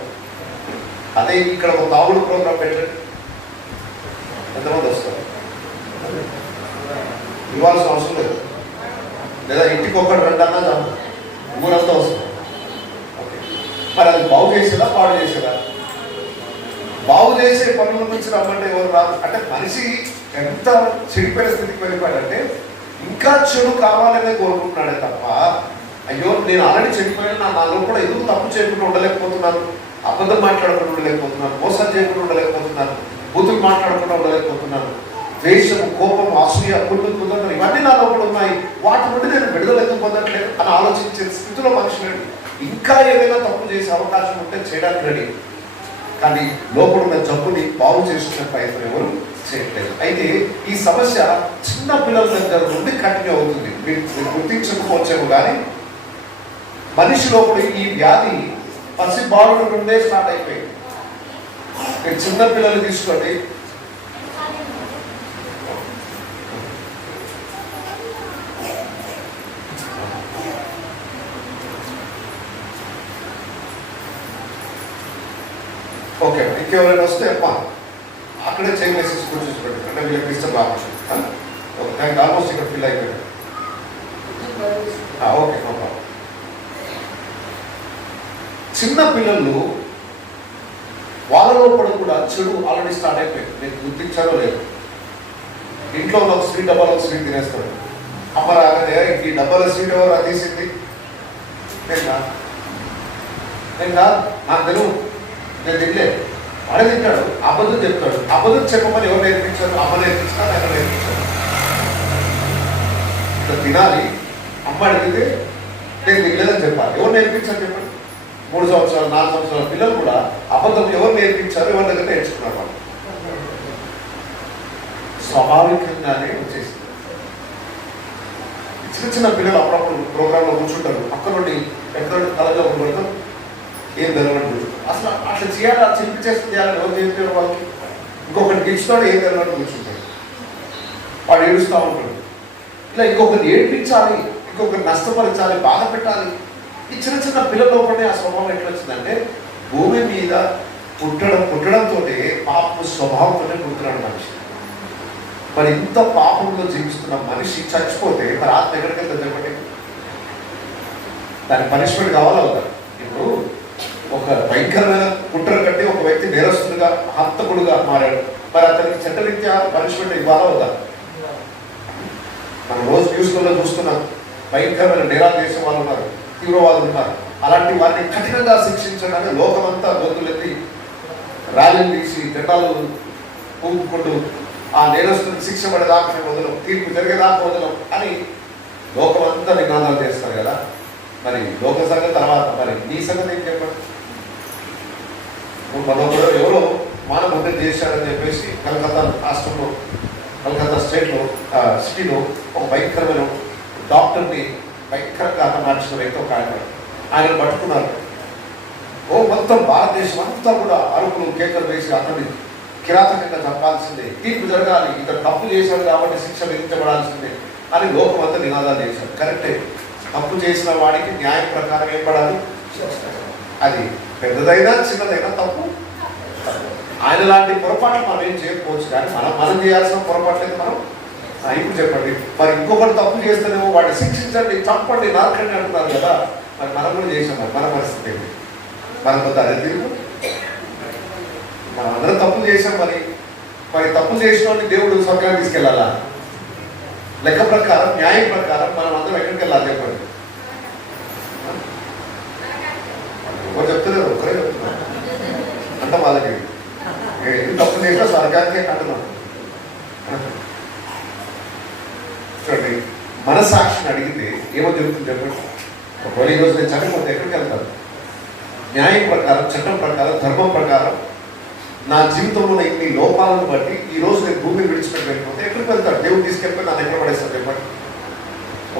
అదే ఇక్కడ ఒక తాగుడు ప్రోగ్రాం పెట్టండి, ఎంతమంది వస్తారు? ఇవ్వాల్సిన అవసరం లేదు. లేదా ఇంటికి ఒకటి రెండన్నా చాలు, ఊరంతా వస్తుంది. ఓకే, మరి అది బాగు చేసేదా పాడు చేసేదా? బాగు చేసే పనుల నుంచి రమ్మంటే ఎవరు రాదు. అంటే మనిషి ఎంత చెడిపోయిన స్థితికి వెళ్ళిపోయాడంటే ఇంకా చెడు కావాలనే కోరుకుంటున్నాడే తప్ప, అయ్యో నేను ఆల్రెడీ చెడిపోయాను, నాలో కూడా ఎందుకు తప్పు చేయకుండా ఉండలేకపోతున్నాను, అబద్ధం మాట్లాడకుండా ఉండలేకపోతున్నాను, మోసం చేయకుండా ఉండలేకపోతున్నాను, బూతులు మాట్లాడకుండా ఉండలేకపోతున్నాను, ద్వేషము, కోపం, అసూయ, కుటుంబం ఇవన్నీ నాలో కూడా ఉన్నాయి, వాటి నుండి నేను విడుదల ఎందుకు పొందట్లేదు అని ఆలోచించే స్థితిలో మనిషి ఇంకా ఏదైనా తప్పు చేసే అవకాశం ఉంటే చేయడానికి రెడీ. కానీ లోపడున్న జబ్బుని బాగు చేసుకునే ప్రయత్నం ఎవరు చేయట్లేదు. అయితే ఈ సమస్య చిన్న పిల్లల దగ్గర నుండి కంటిన్యూ అవుతుంది. మీరు గుర్తించకపోవచ్చేమో కానీ మనిషి లోపల ఈ వ్యాధి పసి బాలుడు నుండే స్టార్ట్ అయిపోయింది. మీరు చిన్న పిల్లలు తీసుకోండి, ఓకే ఇంకెవరైనా వస్తే అమ్మా అక్కడే చేంజ్ చేసి కూర్చొని పెట్టండి, అంటే వీళ్ళకి డిస్టర్బ్ కావచ్చు. ఓకే, థ్యాంక్ ఆల్మోస్ట్ ఇక్కడ ఫిల్ అయిపోయాడు. Okay, no problem. చిన్న పిల్లలు వాళ్ళలో కూడా చెడు ఆల్రెడీ స్టార్ట్ అయిపోయింది. నేను గుర్తించారో లేదు, ఇంట్లో ఒక స్వీట్ డబ్బాలో ఒక స్వీట్ తినేస్తాడు. అమ్మ రాగానే ఈ డబ్బాలో స్వీట్ ఎవరు తీసింది? నేను కాదు, నాకు తెలుగు, నేను తినలేదు. వాడే తింటాడు, అబద్ధం చెప్తాడు. అబద్ధం చెప్పమని ఎవరు నేర్పించారు? అమ్మ నేర్పించారు, ఎక్కడ నేర్పించారు? ఇట్లా తినాలి, అమ్మ అడిగితే నేను తినలేదని చెప్పాలి. ఎవరు నేర్పించారు చెప్పండి? 3 సంవత్సరాలు 4 సంవత్సరాల పిల్లలు కూడా అబద్ధం ఎవరు నేర్పించారు? ఎవరి దగ్గర నేర్చుకున్నారు? వాళ్ళు స్వాభావికంగానే వచ్చేసింది. చిన్న చిన్న పిల్లలు అప్పుడప్పుడు ప్రోగ్రాంలో కూర్చుంటారు, పక్క నుండి ఎక్కడ తలగా ఉండడం ఏం తెలవడం. అసలు అట్లా చేయాలి, అది చెప్పి చేస్తే చేయాలని ఎవరు చెప్పారు వాళ్ళకి? ఇంకొకటి గెలుస్తాడు, ఏం తెలవడం కూర్చుంటాడు, వాడు ఏడుస్తూ ఉంటాడు. ఇలా ఇంకొకరిని ఏడిపించాలి, ఇంకొకరిని నష్టపరచాలి, బాధ పెట్టాలి. ఈ చిన్న చిన్న పిల్లల్లో పడే ఆ స్వభావం ఎట్లా వచ్చిందంటే భూమి మీద పుట్టడంతో పాపం స్వభావంతోనే పుడుతున్నాడు మనిషి. మరి ఇంత పాపంలో జీవిస్తున్న మనిషి చచ్చిపోతే మరి ఆత్మ ఎక్కడికి వెళ్తే చెప్పండి? దాని పనిష్మెంట్ కావాలా అవుతా? ఇప్పుడు ఒక భయంకరమైన కుట్ర కట్టి ఒక వ్యక్తి నేరస్తుడిగా హంతకుడుగా మారాడు, మరి అతనికి చట్టరీత్యా పనిష్మెంట్ ఇవ్వాలా అవుతా? మనం రోజు న్యూస్లలో చూస్తున్నాం, భయంకరమైన నేరాలు చేసే వాళ్ళు ఉన్నారు, తీవ్రవాదులు ఉన్నారు. అలాంటి వారిని కఠినంగా శిక్షించడానికి లోకమంతా గొంతులెత్తి ర్యాలీలు తీసి జెండాలు ఊపుకుంటూ ఆ నేరస్తుని శిక్ష పడేదాకా వదలం, తీర్పు జరిగేదాకా వదలం అని లోకమంతా నినాదాలు చేస్తారు కదా. మరి లోక సంగతి తర్వాత, మరి నీ సంగతి ఏం చెప్పండి? మనొకరు ఎవరో మానభంగం చేశాడని చెప్పేసి కలకత్తా రాష్ట్రంలో, కలకత్తా స్టేట్లో సిటీలో ఒక భయంకరమైన డాక్టర్ని భయంకరంగా హతమార్చిన వ్యక్తి ఒక ఆయన పట్టుకున్నారు. మొత్తం భారతదేశం అంతా కూడా అరుపులు కేకలు వేసి అతన్ని కిరాతకంగా చంపాల్సిందే, తీర్పు జరగాలి, ఇతను తప్పు చేశాడు కాబట్టి శిక్ష విధించబడాల్సిందే అని లోకమంతా నినాదాలు చేశాడు. కరెక్టే, తప్పు చేసిన వాడికి న్యాయం ప్రకారం ఏం పడాలి? అది పెద్దదైనా చిన్నదైనా తప్పు. ఆయన లాంటి పొరపాట్లు మనం ఏం చేయకపోవచ్చు, కానీ మనం చేయాల్సిన పొరపాట్లేదు మనం. ఇప్పుడు చెప్పండి, మరి ఇంకొకటి తప్పు చేస్తేనేమో వాడిని శిక్షించండి, చంపండి, నరకండి అంటున్నారు కదా. మరి మనం కూడా చేసాం, మరి మన పరిస్థితి ఏంటి? మన కొద్ది అదే తిరుగు. మనం అందరం తప్పులు చేసాం, మరి తప్పులు చేసిన వాడిని దేవుడు స్వర్గానికి తీసుకెళ్ళాలా? లెక్క ప్రకారం, న్యాయం ప్రకారం మనం అందరం ఎక్కడికి వెళ్ళాలి చెప్పండి? ఒకరు చెప్తున్నారు, ఒకరే చెప్తున్నారు అంట వాళ్ళకి తప్పు చేసినా స్వర్గానికి అంటున్నాం. చూడండి, మనసాక్షిని అడిగితే ఏమో జరుగుతుంది చెప్పండి? ఒకవేళ ఈరోజు నేను చనిపోతే ఎక్కడికి వెళ్తాను? న్యాయం ప్రకారం, చట్టం ప్రకారం, ధర్మం ప్రకారం నా జీవితంలో ఇన్ని లోపాలను బట్టి ఈరోజు నేను భూమిని విడిచిపెట్టి వెళ్ళిపోతే ఎక్కడికి వెళ్తాడు? దేవుడు తీసుకెళ్ళిపోయి నన్ను ఎక్కడ పడేస్తాను చెప్పండి?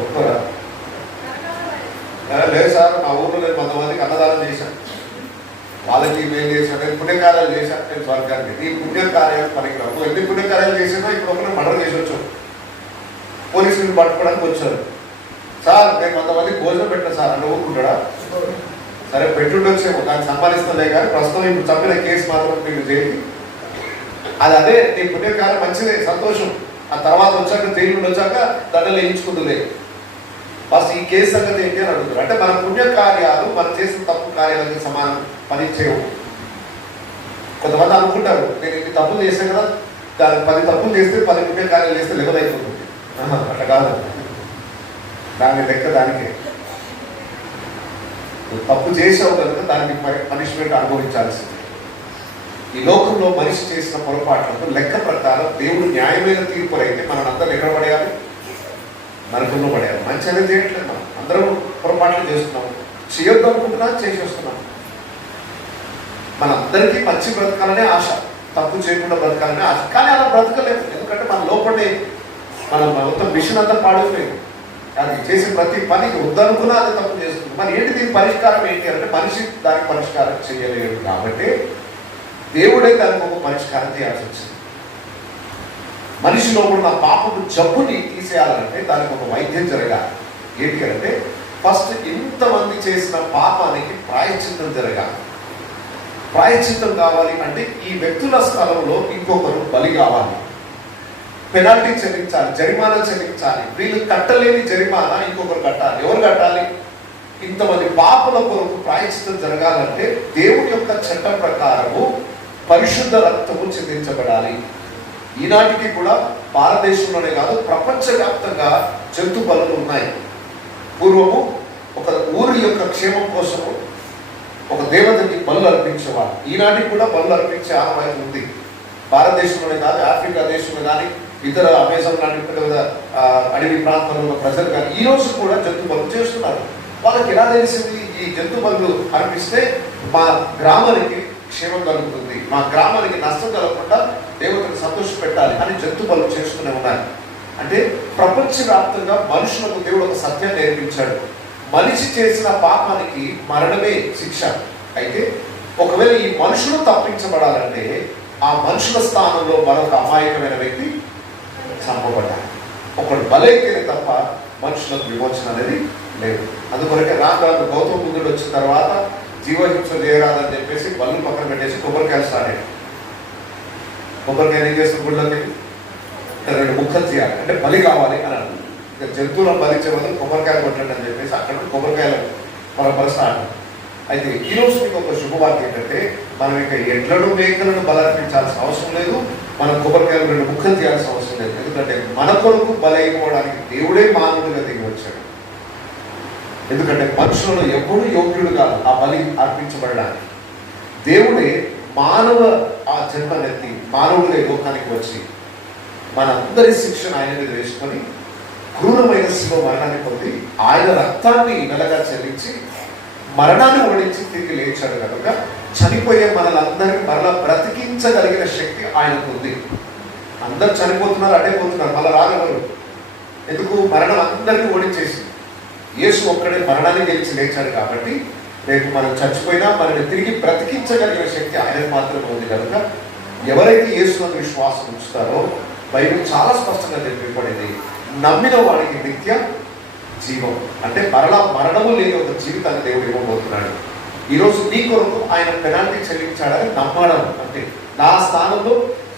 ఒక్కరా? లేదు సార్, మా ఊళ్ళో నేను 100 మందికి అన్నదానం చేశాను, వాళ్ళకి మేలు చేశాను, నేను పుణ్యకార్యాలు చేశాను, నేను స్వర్గానికి. నీ పుణ్యకార్యాలు పనికిరావు. ఎన్ని పుణ్యకార్యాలు చేసినా ఇప్పుడు ఒకరిని మర్డర్ చేసి వచ్చావు, పోలీసులు పట్టుకోవడానికి వచ్చారు. సార్ నేను 100 మందికి భోజనం పెట్టిన సార్ అంటే ఊరుకుంటాడా? సరే పెట్టుండొచ్చేమో, దాన్ని సంపాదిస్తుందే కానీ ప్రస్తుతం ఇప్పుడు చంపిన కేసు మాత్రం మీకు చేయండి. అదే నీ పుణ్యకాలం మంచిదే, సంతోషం. ఆ తర్వాత వచ్చాక జైలు వచ్చాక దండలు వేయించుకుందులే. ఫస్ట్ ఈ కేసు సంగతి ఏంటి అని అడుగుతారు. అంటే మన పుణ్యకార్యాలు మనం చేసిన తప్పు కార్యాలకి సమానం పని చేయవు. కొంతమంది అనుకుంటారు నేను ఇన్ని తప్పులు చేశాను కదా, దానికి 10 తప్పులు చేస్తే 10 పుణ్యకార్యాలు చేస్తే లెవెల్ అయిపోతుంది. అట్లా కాదు, దాని లెక్క దానికే. తప్పు చేసావు కనుక దానికి పనిష్మెంట్ అనుభవించాల్సింది. ఈ లోకంలో మనిషి చేసిన పొరపాట్లకు లెక్క ప్రకారం దేవుడు న్యాయమైన తీర్పులు అయితే మనం అందరూ ఎక్కడ పడేయాలి? నరకంలో పడేయాలి. మంచి అనేది చేయట్లేదు, మనం అందరం పొరపాట్లు చేస్తున్నాము. చేయొద్దు అనుకుంటున్నా చేసేస్తున్నాం. మనందరికీ మంచి బ్రతకాలనే ఆశ, తప్పు చేయకుండా బ్రతకాలనే ఆశ. కానీ అలా బ్రతకలేదు, ఎందుకంటే మన లోపలే మన మొత్తం మిషన్ అంతా పాడైపోయింది. అది చేసే ప్రతి పనికి వద్దనుకున్నా అది తప్పు చేస్తుంది. మరి ఏంటి దీని పరిష్కారం ఏంటి అంటే మనిషి దానికి పరిష్కారం చేయలేడు. కాబట్టి దేవుడే దానికి ఒక పరిష్కారం చేయాల్సి వచ్చింది. మనిషి లోపల ఉన్న పాపపు జబ్బుని తీసేయాలంటే దానికి ఒక వైద్యం జరగాలి. ఏంటి అంటే ఫస్ట్ ఇంతమంది చేసిన పాపానికి ప్రాయశ్చిత్తం జరగాలి. ప్రాయశ్చిత్తం కావాలి అంటే ఈ వ్యక్తుల స్థలంలో ఇంకొకరు బలి కావాలి, పెనాల్టీ చెల్లించాలి, జరిమానా చెల్లించాలి. వీళ్ళు కట్టలేని జరిమానా ఇంకొకరు కట్టాలి. ఎవరు కట్టాలి? ఇంతమంది పాపల కొరకు ప్రాయశ్చిత్తం జరగాలంటే దేవుడి యొక్క చట్టం ప్రకారము పరిశుద్ధ రక్తము చెందించబడాలి. ఈనాటికి కూడా భారతదేశంలోనే కాదు ప్రపంచవ్యాప్తంగా జంతు బలులు ఉన్నాయి. పూర్వము ఒక ఊరి యొక్క క్షేమం కోసము ఒక దేవతకి బలు అర్పించేవారు. ఈనాటికి కూడా బలు అర్పించే ఆనవాయితీ ఉంది. భారతదేశంలోనే కాదు, ఆఫ్రికా దేశంలో కానీ, ఇతర అమెజాన్ లాంటి అడవి ప్రాంతంలో ప్రజలు కానీ ఈ రోజు కూడా జంతు బలు చేస్తున్నారు. వాళ్ళకి ఎలా తెలిసింది? ఈ జంతు బలు అర్పిస్తే మా గ్రామానికి క్షేమం కలుగుతుంది, మా గ్రామానికి నష్టం కలగకుండా దేవతను సంతోష పెట్టాలి అని జంతు బలు చేస్తూనే ఉన్నారు. అంటే ప్రపంచవ్యాప్తంగా మనుషులకు దేవుడు ఒక సత్యాన్ని నేర్పించాడు. మనిషి చేసిన పాపానికి మరణమే శిక్ష. అయితే ఒకవేళ ఈ మనుషులు తప్పించబడాలంటే ఆ మనుషుల స్థానంలో మరొక అమాయకమైన వ్యక్తి చంపబడ్డాడు. ఒకడు బలైతేనే తప్ప మనుషులకు విమోచన అనేది లేదు. అందుకొరకే రాను గౌతమ బుద్ధుడు వచ్చిన తర్వాత జీవహింస చేయరాదని చెప్పేసి బల్లు పక్కన పెట్టేసి కొబ్బరికాయలు స్టార్ట్ అయ్యాడు. కొబ్బరికాయలు ఏం చేసిన గుళ్ళకి 2 ముక్కలు చేయాలి అంటే బలి కావాలి అని అన్నాడు. ఇక జంతువులను బలిచ్చే బదులు కొబ్బరికాయలు కొట్టండి అని చెప్పేసి అక్కడ కొబ్బరికాయలు మన స్టార్ట్. అయితే ఈరోజు మీకు ఒక శుభవార్త ఏంటంటే మనం ఇక ఎడ్లను మేకలను బలర్పించాల్సిన అవసరం లేదు, మనం కొబ్బరికాయలు 2 ముక్కలు చేయాల్సిన అవసరం లేదు. ఎందుకంటే మన కొరకు బలైపోవడానికి దేవుడే మానవుడిగా దిగి వచ్చాడు. ఎందుకంటే మనుషులను ఎప్పుడూ యోగ్యుడు కాదు ఆ బలి అర్పించబడడానికి. దేవుడే మానవ ఆ జన్మనెత్తి మానవుడే లోకానికి వచ్చి మనందరి శిక్షను ఆయన మీద వేసుకొని క్రూరమైన శివ మరణాన్ని పొంది ఆయన రక్తాన్ని నెలగా చెల్లించి మరణాన్ని ఓడించి తిరిగి లేచాడు కనుక చనిపోయే మనలందరినీ మరలా బ్రతికించగలిగిన శక్తి ఆయనకు ఉంది. అందరు చనిపోతున్నారు, అడ్డైపోతున్నారు, మళ్ళీ రాగలరు. ఎందుకు? మరణం అందరినీ ఓడించేసి యేసు ఒక్కడే మరణాన్ని గెలిచి లేచాడు. కాబట్టి రేపు మనం చచ్చిపోయినా మనల్ని తిరిగి బ్రతికించగలిగిన శక్తి ఆయనకు మాత్రమే ఉంది కనుక ఎవరైతే యేసునందు విశ్వాసం ఉంచుతారో బైబిల్ చాలా స్పష్టంగా చెప్పబడింది, నమ్మిన వాడికి నిత్య జీవం. అంటే మరణము లేని ఒక జీవితాన్ని దేవుడు ఇవ్వబోతున్నాడు. ఈరోజు నీ కొరకు ఆయన పెనాల్టీ చెల్లించాడని నమ్మడం అంటే నా స్థానంలో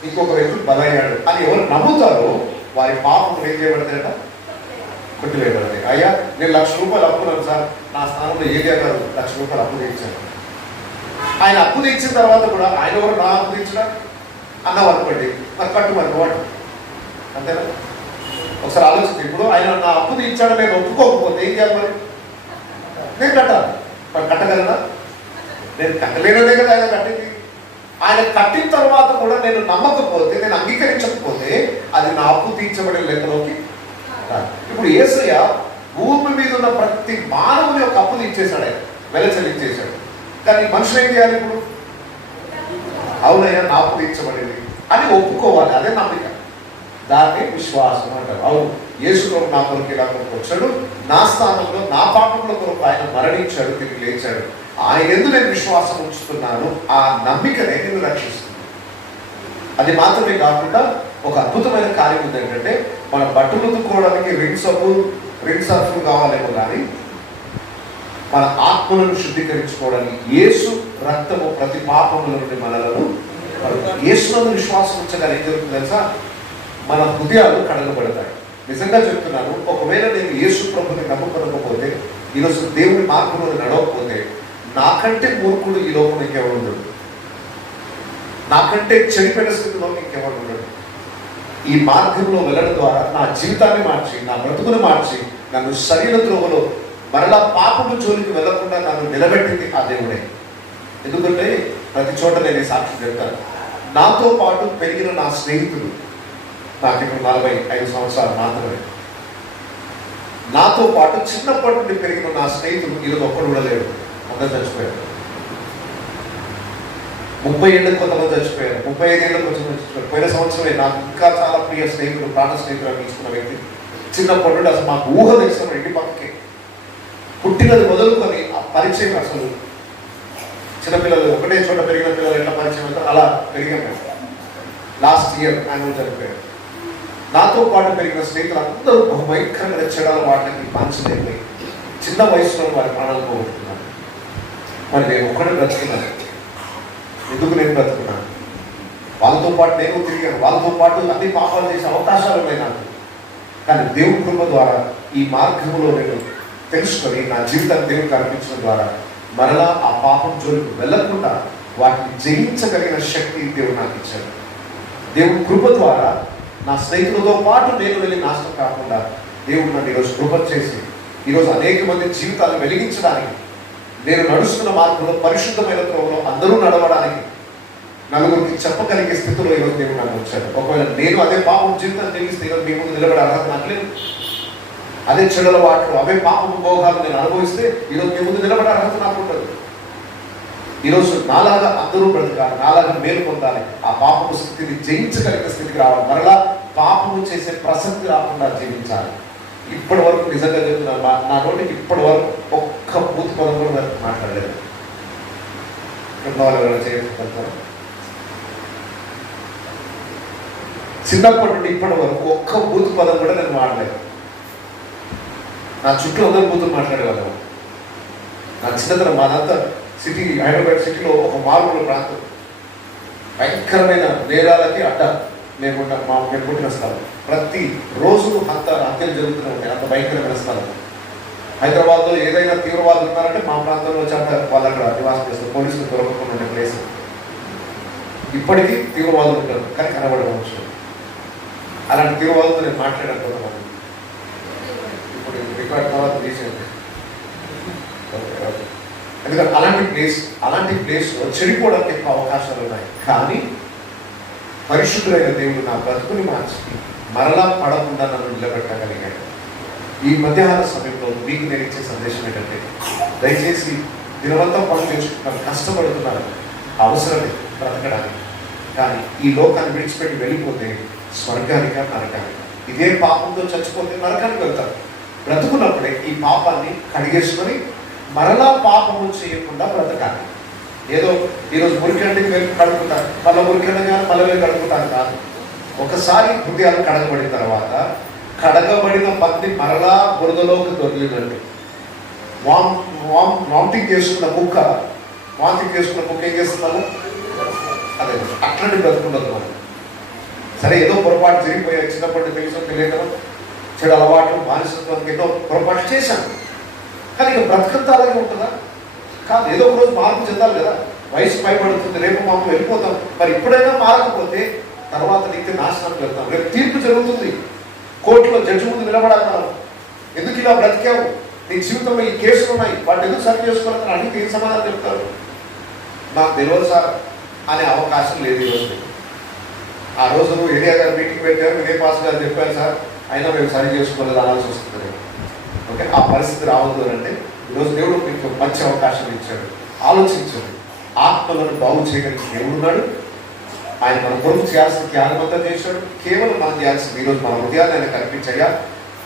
ఇంకొక వ్యక్తి బలయ్యాడు అని ఎవరు నమ్ముతారో వారి పాపం ఏం చేయబడతాయట? కొట్టివేయబడతాయి. అయ్యా నేను ₹1,00,000 అప్పున్నాను సార్, నా స్థానంలో ఏరియా గారు ₹1,00,000 అప్పు తెచ్చాను. ఆయన అప్పు తెచ్చిన తర్వాత కూడా ఆయన ఎవరు నా అప్పు తెచ్చినా అన్నావు అనుకోండి, మరి కట్టు మరి వాడు అంతేనా? ఒకసారి ఆలోచించి, ఇప్పుడు ఆయన నా అప్పు తీర్చాడు నేను ఒప్పుకోకపోతే ఏం చేయాలి? మరి నేను కట్టాలి. మరి కట్టగలనా? నేను కట్టలేనదే కదా ఆయన కట్టింది. ఆయన కట్టిన తర్వాత కూడా నేను నమ్మకపోతే, నేను అంగీకరించకపోతే అది నా అప్పు తీర్చబడే లెక్కలోకి రాదు. ఇప్పుడు యేసయ్య భూమి మీద ఉన్న ప్రతి మానవుని యొక్క అప్పు తీర్చేశాడు, ఆయన వెల చెల్లించేశాడు. కానీ మనుషులు ఏం చేయాలి? ఇప్పుడు అవునయ్యా నా అప్పు తీర్చబడింది అని ఒప్పుకోవాలి. అదే నమ్మిక, దాన్ని విశ్వాసం అంటారు. అవును, యేసు నా కొరకు ఇలా కొరకు వచ్చాడు, నా స్థానంలో నా పాపముల కొరకు ఆయన మరణించాడు, తిరిగి లేచాడు. ఆయన ఎందుకు నేను విశ్వాసం ఉంచుతున్నాను, ఆ నమ్మికనే నేను రక్షిస్తుంది. అది మాత్రమే కాకుండా ఒక అద్భుతమైన కార్యం ఉంది ఏంటంటే, మన బట్టలు ఉతుక్కోవడానికి రిన్ సర్ఫ్లు కావాలేమో కానీ మన ఆత్మలను శుద్ధీకరించుకోవడానికి యేసు రక్తము ప్రతి పాపముల నుండి మనలను, యేసునందు విశ్వాసం ఉంచగానే ఏం జరుగుతుంది తెలుసా? మన హృదయాలు కడగబడతాయి. నిజంగా చెప్తున్నాను, ఒకవేళ నేను యేసు ప్రభుని నమ్ముకోకపోతే, ఈరోజు దేవుని మార్గంలో నడవకపోతే, నాకంటే మూర్ఖుడు ఈ లోకంలో ఇంకెవరు ఉండడు, నాకంటే చెడిపోయిన స్థితిలో ఇంకెవరు ఉండడు. ఈ మార్గంలో వెళ్ళడం ద్వారా నా జీవితాన్ని మార్చి, నా బ్రతుకును మార్చి, నన్ను సరైన త్రోవలో మరలా పాపము జోలికి వెళ్లకుండా నన్ను నిలబెట్టింది ఆ దేవుడే. ఎందుకంటే ప్రతి చోట నేను ఈ సాక్షి చెప్తాను. నాతో పాటు పెరిగిన నా స్నేహితులు, నాకు ఇప్పుడు 45 సంవత్సరాలు మాత్రమే, నాతో పాటు చిన్నప్పటి నుండి పెరిగిన నా స్నేహితులు ఈరోజు ఒక్కడు కూడా లేడు, అందరూ చచ్చిపోయారు. 30 ఏళ్ళకి కొంతమంది చచ్చిపోయారు, 35 ఏళ్ళకి కొంతమంది చచ్చిపోయారు. పోయిన సంవత్సరమే నాకు ఇంకా చాలా ప్రియ స్నేహితుడు, ప్రాణ స్నేహితులు తీసుకున్న వ్యక్తి చిన్నప్పటి నుండి అసలు మాకు ఊహ తెలిసిన ఇంటి పక్కకి పుట్టినది మొదలుకొని ఆ పరిచయం, అసలు చిన్నపిల్లలు ఒకటే చోట పెరిగిన పిల్లలు ఎట్లా పరిచయం అవుతారు అలా పెరిగాము. లాస్ట్ ఇయర్ ఆయన చనిపోయారు. నాతో పాటు పెరిగిన స్నేహితులు అందరూ భయంకరంగా చెడాల వాటికి పంచలేకపోయి చిన్న వయసులో వారి ప్రాణాలు పోగొట్టుకున్నారు. మరి నేను ఒక్కడే బ్రతుకున్నాను. ఎందుకు నేను బ్రతుకున్నాను? వాళ్ళతో పాటు నేను తిరిగాను, వాళ్ళతో పాటు అన్ని పాపాలు చేసే అవకాశాలు ఉన్నాయి నాకు. కానీ దేవుని కృప ద్వారా ఈ మార్గంలో నేను తెలుసుకొని నా జీవితాన్ని దేవునికి అర్పించడం ద్వారా మరలా ఆ పాపం జోలికి వెళ్లకుండా వాటిని జయించగలిగిన శక్తి దేవుడు నాకు ఇచ్చాడు. దేవుని కృప ద్వారా నా స్నేహితులతో పాటు నేను వెళ్ళి నాశనం కాకుండా దేవుడు నన్ను ఈరోజు కృప చేసి ఈరోజు అనేక మంది జీవితాలను వెలిగించడానికి, నేను నడుస్తున్న మార్గంలో పరిశుద్ధమైన త్రోవలో అందరూ నడవడానికి, నలుగురికి చెప్పగలిగే స్థితిలో ఈరోజు దేవుడు నన్ను వచ్చాడు. ఒకవేళ నేను అదే పాపం జీవితాన్ని జీవిస్తే ఈరోజు మీ ముందు నిలబడే అర్హత నాకు లేదు. అదే చెడుల వాటిలో అవే పాపం భోగాలు నేను అనుభవిస్తే ఈరోజు మీ ముందు నిలబడే అర్హత నాకు ఉండదు. ఈరోజు నాలాగా అందరూ బ్రతకాలి, నాలాగా మేలు పొందాలి, ఆ పాపము స్థితిని జయించగలిగిన స్థితికి రావాలి, మరలా పాపము చేసే ప్రసక్తి రాకుండా జీవించాలి. ఇప్పటి వరకు నిజంగా చెప్తున్నాను, నా నోటికి ఇప్పటి వరకు ఒక్క పూర్తి పదం కూడా మాట్లాడలేదు. చేయగలుగుతారు. చిన్నప్పటి నుండి ఇప్పటి వరకు ఒక్క బూతు పదం కూడా నేను మాట్లాడలేదు. నా చుట్టూ అందరూ బూతులు మాట్లాడేవాళ్ళం. నా చిన్నతనం మాదంతా సిటీ, హైదరాబాద్ సిటీలో ఒక మారుమూల ప్రాంతం, భయంకరమైన నేరాలకి అడ్డ మేము పుట్టిన స్థలం. ప్రతి రోజు హత్యలు జరుగుతూనే ఉంటాయి, అంత భయంకరమైన స్థలం. హైదరాబాద్లో ఏదైనా తీవ్రవాదులు ఉన్నారంటే మా ప్రాంతంలో వచ్చాక వాళ్ళు అక్కడ నివాసం చేస్తారు, పోలీసులు దొరకకుండా ఉండే ప్లేస్. ఇప్పటికీ తీవ్రవాదులు ఉంటారు కానీ కనబడవచ్చు. అలాంటి తీవ్రవాదులతో నేను మాట్లాడాను కొంతమంది. ఇప్పుడు రికార్డ్ తర్వాత తీసేయండి. ఎందుకంటే అలాంటి ప్లేస్లో చెడిపోవడానికి ఎక్కువ అవకాశాలు ఉన్నాయి. కానీ పరిశుద్ధులైన దేవుడు నా బ్రతుకుని మార్చి మరలా పడకుండా నన్ను నిలబెట్టగలిగాడు. ఈ మధ్యాహ్న సమయంలో మీకు నేను ఇచ్చే సందేశం ఏంటంటే, దయచేసి దినవంతం పనులు చేసుకుంటున్నారు, కష్టపడుతున్నారు, అవసరమే బ్రతకడానికి. కానీ ఈ లోకాన్ని విడిచిపెట్టి వెళ్ళిపోతే స్వర్గానిక నరకానిక, ఇదే పాపంతో చచ్చిపోతే నరకానికి వెళ్తారు. బ్రతుకున్నప్పుడే ఈ పాపాన్ని కడిగేసుకొని మరలా పాపము చేయకుండా బ్రతకాలి. ఏదో ఈరోజు మురికండికి వెళ్ళి కడుపుతారు, మళ్ళీ మురికండగా మళ్ళీ వెళ్ళి కడుపుతాను కాదు. ఒకసారి హృదయాలు కడగబడిన తర్వాత కడగబడిన పత్తి మరలా బురదలోకి దొరికినట్టు వామిటింగ్ చేసుకున్న కుక్క ఏం చేస్తున్నాము? అదే అట్లాంటి బ్రతుకుండదు మనం. సరే ఏదో పొరపాటు జరిగిపోయాయి, చిన్నప్పటి తెలుసు తెలియదు, చెడు అలవాట్లు, మానసికత్వానికి ఎన్నో పొరపాటు చేశాను. కానీ ఇక బ్రతకంతా అలాగే ఉంటుందా? కాదు, ఏదో ఒక రోజు మార్పు చెందాలి కదా. వయసు పైబడుతుంది, రేపు మాకు వెళ్ళిపోతాం. మరి ఇప్పుడైనా మారకపోతే తర్వాత నీకు నాశనానికి వెళ్తాం. రేపు తీర్పు జరుగుతుంది, కోర్టులో జడ్జి ముందు నిలబడాలి. ఎందుకు ఇలా బ్రతికావు, నీ జీవితంలో ఈ కేసులు ఉన్నాయి, వాటిని ఎందుకు సరి చేసుకోవాలని అడిగితే ఏం సమాధానం చెప్తారు? నాకు తెలియదు సార్ అనే అవకాశం లేదు ఈరోజు. ఆ రోజు ఏరియా గారు మీటింగ్ పెట్టారు, వినయ్ పాస్ గారు చెప్పారు సార్, అయినా మేము సరి చేసుకోలేదు అనాల్సి వస్తుంది. ఓకే, ఆ పరిస్థితి రావద్దు అంటే ఈరోజు దేవుడు మీకు మంచి అవకాశం ఇచ్చాడు. ఆలోచించండి, ఆత్మలను బాగు చేయడానికి దేవుడు ఉన్నాడు. ఆయన మన కొరకు చేయాల్సిన త్యాగమంతా చేశాడు. కేవలం మనం చేయాల్సింది ఈరోజు మన హృదయాన్ని ఆయన కనిపించయ్యా,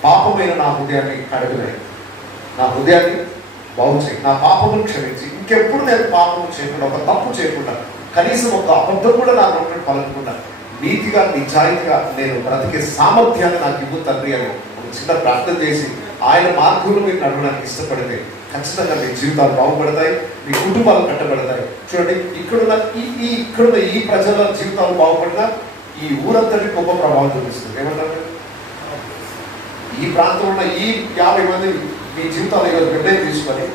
పాపమైన నా హృదయాన్ని కడుగునాయి, నా హృదయాన్ని బాగు చేయి, నా పాపమును క్షమించి ఇంకెప్పుడు నేను పాపము చేయకుండా, ఒక తప్పు చేయకుండా, కనీసం ఒక అబద్ధం కూడా నా నోటిని పలకకుండా నీతిగా నిజాయితీగా నేను బ్రతికే సామర్థ్యాన్ని నాకు ఇవ్వు తండ్రి అని ఒక చిన్న ప్రార్థన చేసి ఆయన మార్గంలో మీరు నడవడానికి ఇష్టపడితే ఖచ్చితంగా మీ జీవితాలు బాగుపడతాయి, మీ కుటుంబాలు కట్టబడతాయి. చూడండి, ఇక్కడున్న ఈ ప్రజల జీవితాలు బాగుపడినా ఈ ఊరంతటి గొప్ప ప్రభావం చూపిస్తుంది. ఏమంటారు? ఈ ప్రాంతంలో ఉన్న ఈ 50 మంది మీ జీవితాలు ఈరోజు నిర్ణయం తీసుకొని